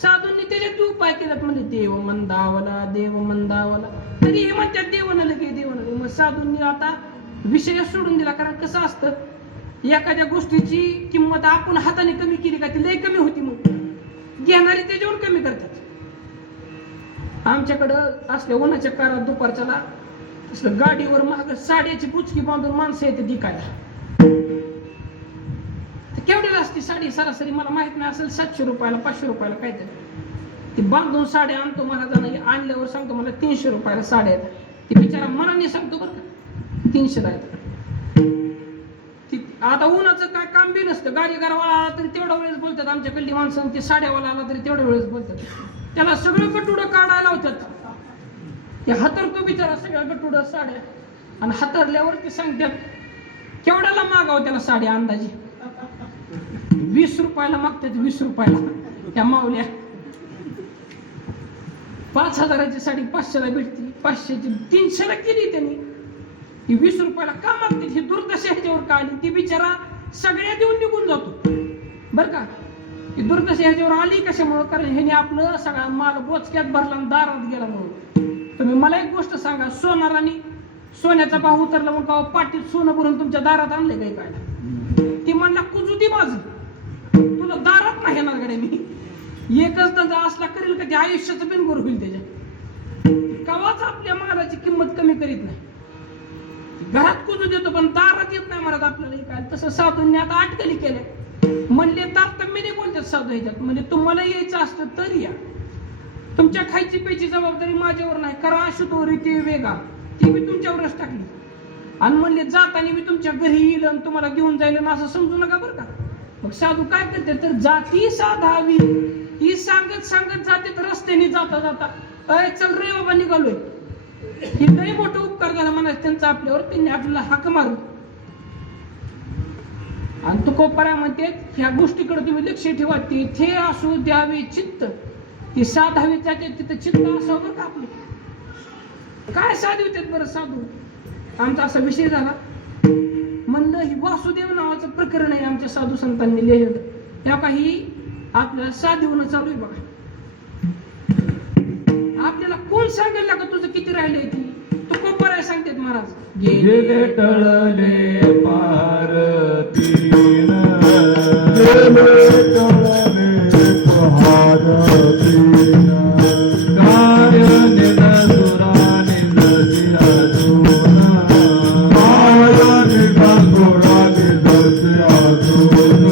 साधूंनी त्याच्यात उपाय केलात, म्हणजे देव मंदावला देव मंदावला, तरी हे म्हणतात देव न लगे देव न लगे. मग साधूंनी आता विषय सोडून दिला. कारण कसं असतं, एखाद्या गोष्टीची किंमत आपण हाताने कमी केली का ती लय कमी होती, मग घेणारी त्याच्यावर कमी करतात. आमच्याकडं असल्या उन्हाच्या काळात दुपारच्याला असलं गाडीवर महाग साड्याची पुचकी बांधून माणसं येते दिकायला. केवढ्याला असते साडी सरासरी मला माहित नाही, असेल 700 रुपयाला 500 रुपयाला काहीतरी. ती बांधून साड्या आणतो महाराजांना, आणल्यावर सांगतो मला 300 रुपयाला साड्या येतात. ती बिचारा मनाने सांगतो बरं का 300 येतात. आता उन्हाचं काय काम बी नसतं, गाडी गारवाला आला तरी तेवढा वेळेस बोलतात आमच्या कल्ली माणसं, ते साड्यावाला आला तरी तेवढ्या वेळेस बोलतात. त्याला सगळं गटुडं काढायला लावतात. ते हातरतो बिचारा सगळ्या गटुडं साड्या, आणि हातरल्यावर ते सांगतात केवढ्याला मागावं त्याला साड्या. अंदाजे 20 रुपयाला मागतात, 20 रुपयाला. त्या मावल्या 5,000ची साडी 500ला भेटते, 500ची 300ला केली त्यांनी. ही 20 रुपयाला का मागते, ही दुर्दशा ह्याच्यावर का आली. ती बिचारा सगळ्या देऊन निघून जातो बर का. ही दुर्दशा ह्याच्यावर आली कशामुळे, कारण ह्याने आपलं सगळा माल बोचक्यात भरला आणि दारात गेला म्हणून. तुम्ही मला एक गोष्ट सांगा, सोनाराने सोन्याचा भाव उतरला मग का पाटीत सोनं भरून तुमच्या दारात आणले काही काय. ती म्हणला कुजू ती माझी, तुला दारात नाही येणार गड्या मी. एकच धंदा असला करेल का ते आयुष्याचं बिनगोर होईल त्याच्या. कवाच आपल्या मालाची किंमत कमी करीत नाही. घरात कुजू देतो पण दारात येत नाही महाराज आपल्याला काय. तसं साधूंनी आता अटकली केल्या. म्हणले तारतम्याने बोलतात साधू ह्याच्यात, म्हणजे तुम्हाला यायचं असतं तर या, तुमच्या खायची प्यायची जबाबदारी माझ्यावर नाही. करा शुतो रीती वेगा ती मी तुमच्यावरच टाकली. आणि म्हणले जाताना मी तुमच्या घरी येईल आणि तुम्हाला घेऊन जाईल असं समजू नका बरं का. मग साधू काय करते तर जाती साधावी ही सांगत सांगत जाते, तर रस्त्याने जाता जाता अय चल रे बाबा निघालोय. हे लई मोठं उपकार झाला म्हणायचं त्यांचा आपल्यावर. त्यांनी आपल्याला हाक मारू. आणि तो कोपऱ्या म्हणते ह्या गोष्टीकडे तुम्ही लक्ष ठेवा, तिथे असू द्यावे चित्त. ती साधावी जाते तिथं चित्त असावं बरं का आपले. काय साधवितात बरं साधू. आमचा असा विषय झाला, म्हणलं ही वासुदेव नावाचं प्रकरण आहे आमच्या साधू संतांनी लिहिलं. त्या काही आपल्याला साधवणं चालू आहे बघा. आपल्याला कोण सांगायला का तुझं किती राहिले ती. तो कोपऱ्या सांगतात महाराज गेले टळले पारतीन, गेले टळले पारतीन, काय निन सुरा निन शिराजून, काय निन सुरा निन शिराजून,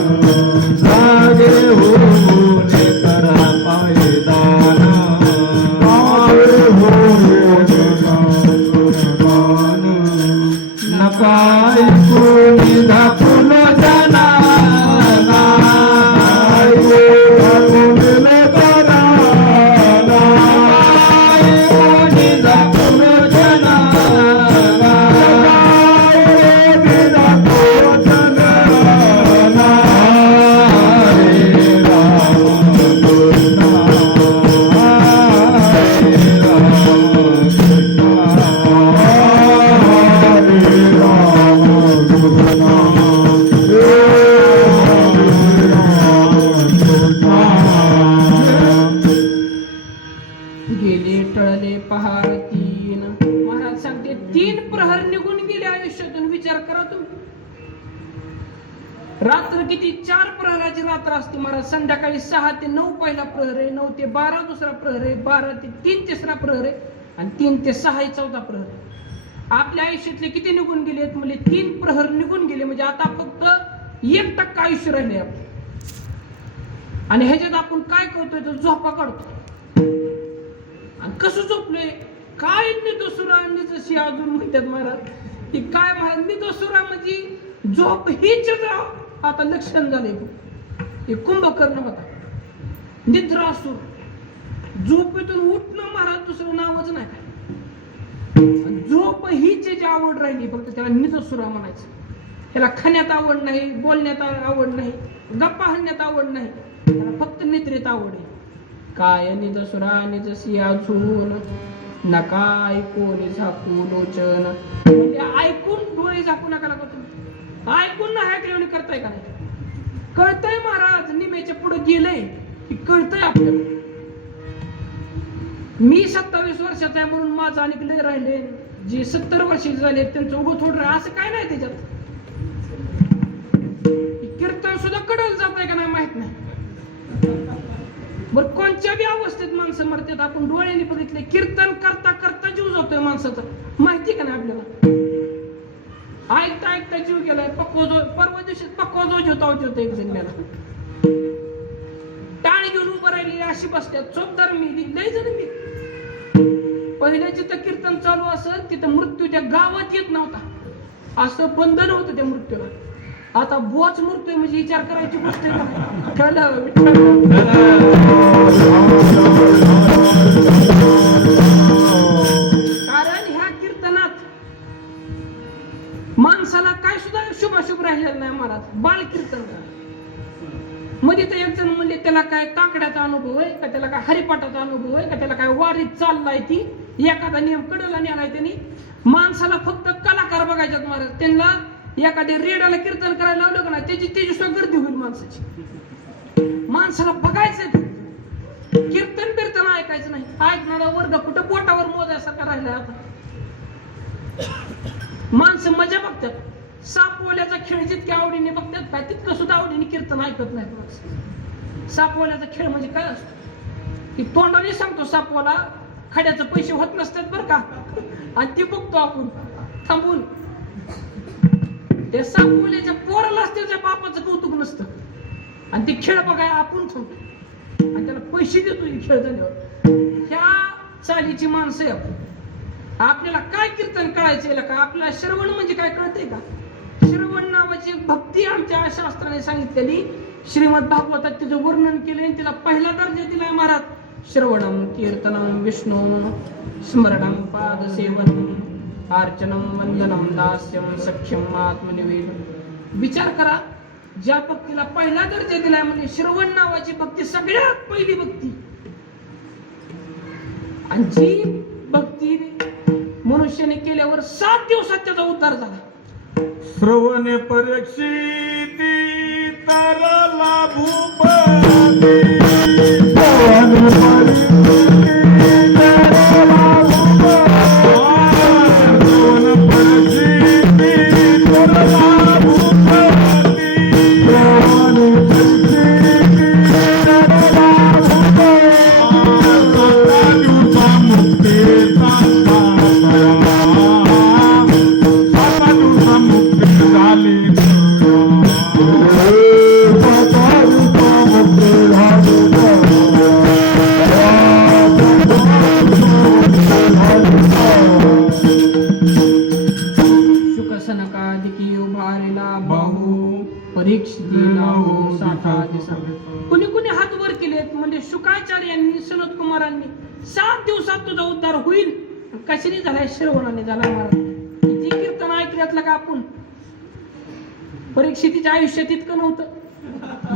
जागे होऊन करा पायदान, जागे होऊन नकाय कोणी दाखवून जाना, नकाय दाखवून जाना, नकाय कोणी दाखवून जाना, नकाय दाखवून जाना, हरे राम कृष्ण हरे राम कृष्ण गेले टळले पहार तीन. महाराज सांगते 3 प्रहर निघून गेले आयुष्यातून. विचार करा तुम्ही. रात्र किती 4 प्रहराची रात्र असते महाराज. संध्याकाळी 6 ते 9 पहिला प्रहर आहे, 9 ते 12 दुसरा प्रहर आहे, 12 ते 3 तिसरा प्रहर आहे, आणि 3 ते 6 4था प्रहर आहे. आपल्या आयुष्यातले किती निघून गेलेत म्हणजे 3 प्रहर निघून गेले, म्हणजे आता फक्त 1% आयुष्य राहिले आपलं. आणि ह्याच्यात आपण काय करतोय तर झोपा काढतो. आणि कसं झोपलोय काय निदोसुरा जशी अजून म्हणतात महाराज की काय महाराज निदोसुरा म्हणजे झोप हीच आता लक्षण झाले. हे कुंभकर्ण होता निद्रासूर, झोपेतून उठणं महाराज दुसरं नावच नाही काय. झोप हीच जी आवड राहिली फक्त त्याला निदोसुरा म्हणायचं. त्याला खाण्यात आवड नाही, बोलण्यात आवड नाही, गप्पा हाणण्यात आवड नाही, त्याला फक्त निद्रेत आवड आहे. काय निदसुरा निजसी अजून नका ऐकून झाकू लोचन, म्हणजे ऐकून डोळे झाकू नका लागत. ऐकून नाही ऐकल्याने करताय का नाही? कळतंय महाराज निमेच्या पुढे गेलंय की कळतंय आपल्याला. मी 27 वर्षाचा आहे म्हणून माझं आणि लय राहिले, जे 70 वर्षाचे झाले त्यांचं उभं थोडं असं काय नाही त्याच्यात. कीर्तन सुद्धा कडल जात आहे का नाही माहित नाही. बरं कोणत्या बी अवस्थेत माणसं मरतात आपण डोळ्यांनी बघितले. कीर्तन करता करता जीव जातोय माणसाचा, माहिती का नाही आपल्याला. ऐकता ऐकता जीव गेलाय. परवा दिवशी पक्वा जो एक जण गेला, टाळी घेऊन उभं राहिली अशी बसतात. चोपदार मी लय जण मी पहिल्या जिथं कीर्तन चालू असत तिथं मृत्यू त्या गावात येत नव्हता, असं बंधन होतं त्या मृत्यूला. आता बोच मृत्यू म्हणजे विचार करायची गोष्ट कारण ह्या कीर्तनात माणसाला काय सुद्धा शुभाशुभ राहिलेलं नाही महाराज. बाळ कीर्तन मध्ये तर एक जण म्हणले त्याला काय काकड्याचा अनुभव आहे का, त्याला काय हरिपाठाचा अनुभव आहे का, त्याला काय वारीत चाललाय ती एखादा नियम कडला नेलाय त्यांनी. माणसाला फक्त कलाकार बघायच्यात महाराज. त्यांना एखाद्या रेडाला कीर्तन करायला लावलं का नाही त्याची सुद्धा गर्दी होईल माणसाची. माणसाला बघायचं कीर्तन बिर्तन ऐकायचं नाही. ऐकणारा वर्ग कुठं बोटावर मोजायसारखा राहिला आता. माणसं मजा बघतात. सापवल्याचा खेळ जितक्या आवडीने बघतात काय तितकं सुद्धा आवडीने कीर्तन ऐकत नाही माणसं. सापवल्याचा खेळ म्हणजे काय असतो की तोंडाने सांगतो सापवाला खड्याचे पैसे होत नसतात बरं का, आणि ते बघतो आपण थांबून. त्या सापवल्याच्या पोरालाच त्याच्या बापाचं कौतुक नसतं आणि ते खेळ बघाय आपण थांबतो आणि त्याला पैसे देतो खेळ झाल्यावर. ह्या चालीची माणसं आहे आपण. आपल्याला काय कीर्तन कळायचं का, आपल्याला श्रवण म्हणजे काय कळतंय का. श्रवण नावाची भक्ती आमच्या शास्त्राने सांगितलेली. श्रीमद भागवतात तिचं वर्णन केलंय, तिला पहिला दर्जा दिलाय महाराज. श्रवणम कीर्तनम विष्णू स्मरणम पादसेवन अर्चनम वंदनम दास्यम सख्यम आत्मनिवेदन. विचार करा, ज्या भक्तीला पहिला दर्जा दिलाय म्हणजे श्रवण नावाची भक्ती सगळ्यात पहिली भक्ती. आणि जी भक्ती मनुष्याने केल्यावर 7 दिवसात त्याचा उद्धार झाला. श्रवणे परीक्षिती तरला भूपती, श्रवणे परीक्षिती तरला भूपती, श्रवणे परीक्षिती तरला भूपती, श्रवणे परीक्षिती तरला भूपती. कुणी कुणी हात वर केलेत म्हणजे शुकाचार्यांनी सनत कुमारांनी 7 दिवसात तुझा उद्धार होईल. कशाने झालाय? श्रवणाने झाला महाराज. किती कीर्तन ऐकल्यातलं का आपण. परीक्षितीच्या आयुष्यात इतकं नव्हतं.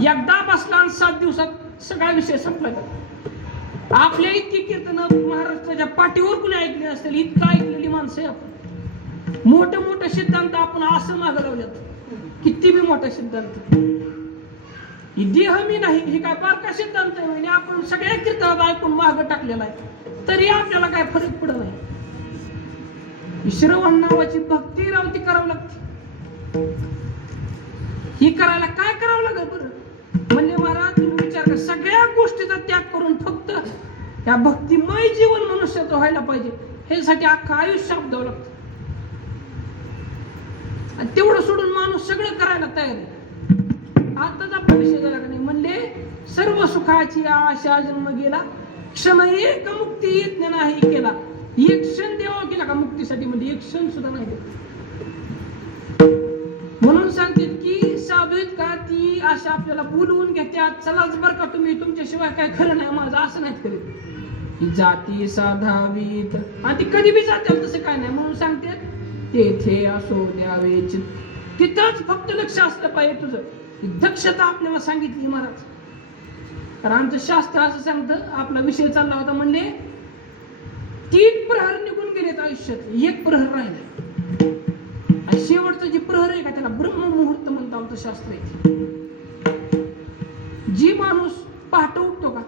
एकदा बसला आणि 7 दिवसात सगळा विषय संपला. आपल्या इतकी कीर्तन महाराष्ट्राच्या पाठीवर कुणी ऐकली असतील, इतकं ऐकलेली माणसं आहे आपण. मोठे मोठे सिद्धांत आपण असं मागं लावल्यात, किती बी मोठा सिद्धांत. देह मी नाही हे काय बारका सिद्धांत आहे म्हणजे आपण सगळ्या कीर्तनात ऐकून मागं टाकलेला आहे, तरी आपल्याला काय फरक पडत नाही. श्रवण नावाची भक्ती रावती करावं लागते. ही करायला काय करावं लागेल बरं म्हणजे महाराज तुम्ही विचार करा. सगळ्या गोष्टीचा त्याग करून फक्त या भक्तिमय जीवन मनुष्याचं व्हायला पाहिजे. ह्यासाठी अख्खं आयुष्य आपदावं लागतं. आणि तेवढं सोडून माणूस सगळं करायला तयार आहे. आताच आपला विषय झाला का नाही, म्हणले सर्व सुखाची आशा जन्म गेला, क्षण एक मुक्ती यत्न नाही केला. एक क्षण देवा केला का मुक्तीसाठी, म्हणजे एक क्षण सुद्धा नाही देत. म्हणून सांगते की साधू आहेत का ती आशा आपल्याला बोलवून घेत्यात, चलाच बरं का तुम्ही, तुमच्याशिवाय काय खरं नाही माझं, असं नाहीत करीत. ही जाती साधावीत आणि ती कधी बी जात्याल तसं काय नाही. म्हणून सांगते तेथे असो द्यावे चित्त, तिथंच फक्त लक्ष असलं पाहिजे तुझं. ही दक्षता आपल्याला सांगितली महाराज. कारण आमचं शास्त्र असं सांगतं, आपला विषय चालला होता म्हणले 3 प्रहर निघून गेलेत आयुष्यात, 1 प्रहर राहिले. आणि शेवटचं जे प्रहर आहे का त्याला ब्रह्ममुहूर्त म्हणतं आमचं शास्त्र आहे. जी माणूस पहाटे उठतो का,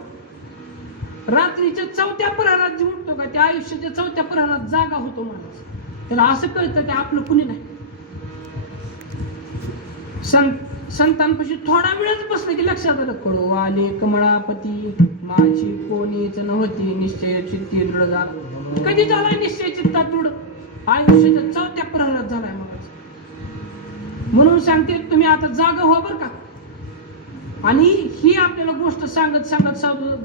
रात्रीच्या 4थ्या प्रहरात जे उठतो का, त्या आयुष्याच्या 4थ्या प्रहरात जागा होतो माणूस. त्याला असं कळतं की आपलं कुणी नाही. संतांपाशी थोडा वेळच बसलं की लक्षात आलं, कडो आले कमळापती माझी कोणीच नव्हती, निश्चय चित्ती दृढ झाला. कधी झालाय निश्चय चित्तात दृढ? आयुष्याच्या 4थ्या प्रहरात झालाय मग. म्हणून सांगते तुम्ही आता जागा व्हा बरं का. आणि ही आपल्याला गोष्ट सांगत सांगत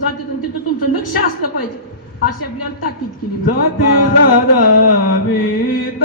जाते, तिथं तुमचं लक्ष असलं पाहिजे अशी आपल्याला ताकीद केली. जाती साधावीत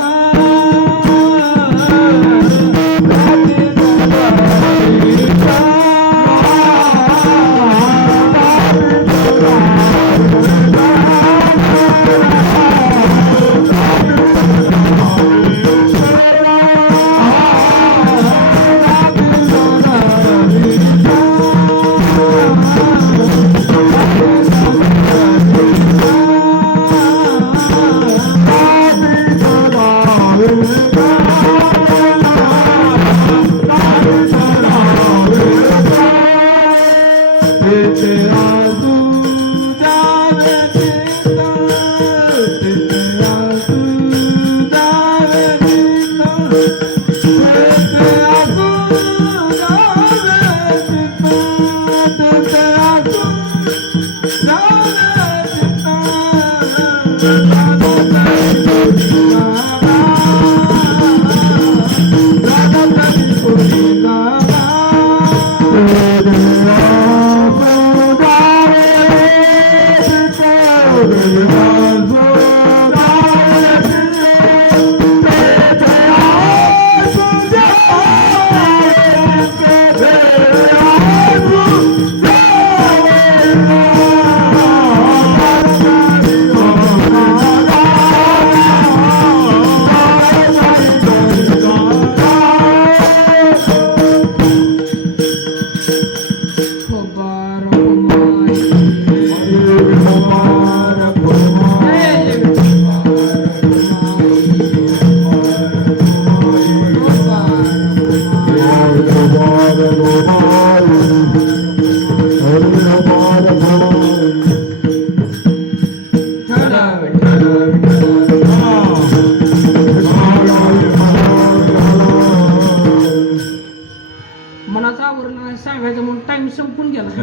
मनाचा आवरण नाही सांगायचं म्हणून टाइम संपून गेला.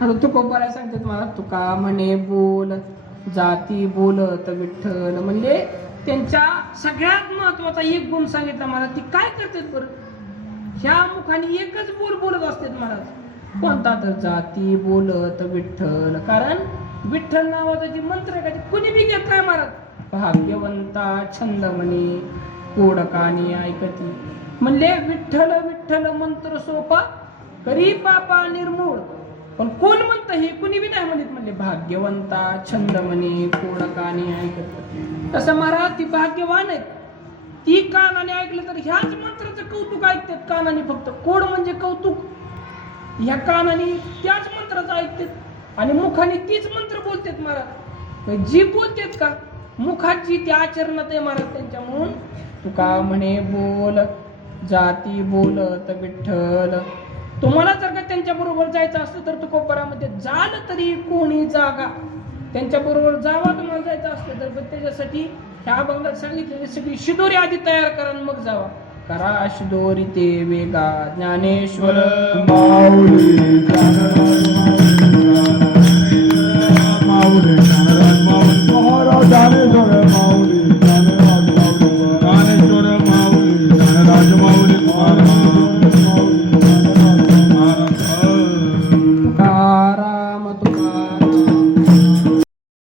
आता तुकोबाला सांगतात मला, तुका म्हणे बोल जाती बोलत विठ्ठल. म्हणजे त्यांच्या सगळ्यात महत्वाचा एक गुण सांगितला मला. ती काय करतात बरं, ह्या मुखाने एकच बोल बोलत असतात महाराज. कोणता तर जाती बोलत विठ्ठल. कारण विठ्ठल नावाचा जे मंत्र आहे का ते कुणी बी घेत नाही महाराज. भाग्यवंता छंद म्हणे कोडकानी ऐकती. म्हणले विठ्ठल विठ्ठल मंत्र सोपा करी पापा निर्मूळ. पण कोण म्हणतं हे कुणी बी नाही म्हणत. म्हणले भाग्यवंता छंद म्हणे कोडकानी ऐकत. तसं महाराज ती भाग्यवान आहेत. ती कानाने ऐकलं तर ह्याच मंत्राचं कौतुक ऐकतात कानाने. फक्त कोड म्हणजे कौतुक. ह्या कानाने त्याच मंत्राचं ऐकतात आणि मुखाने तीच मंत्र बोलतात महाराज. जी बोलतात का मुखाची ती आचरणात आहे महाराज त्यांच्या. म्हणून तुका म्हणे बोल जाती बोलत विठ्ठल. तुम्हाला जर का त्यांच्या बरोबर जायचं असतं तर तुकोबारामध्ये जाल तरी कोणी जागा. त्यांच्या बरोबर जावा तुम्हाला जायचं असतं तर त्याच्यासाठी ह्या अभंगात सांगितलेली सगळी शिदोरी आधी तयार करा मग जावा. करा शिदोरी ते वेगा ज्ञानेश्वर माऊली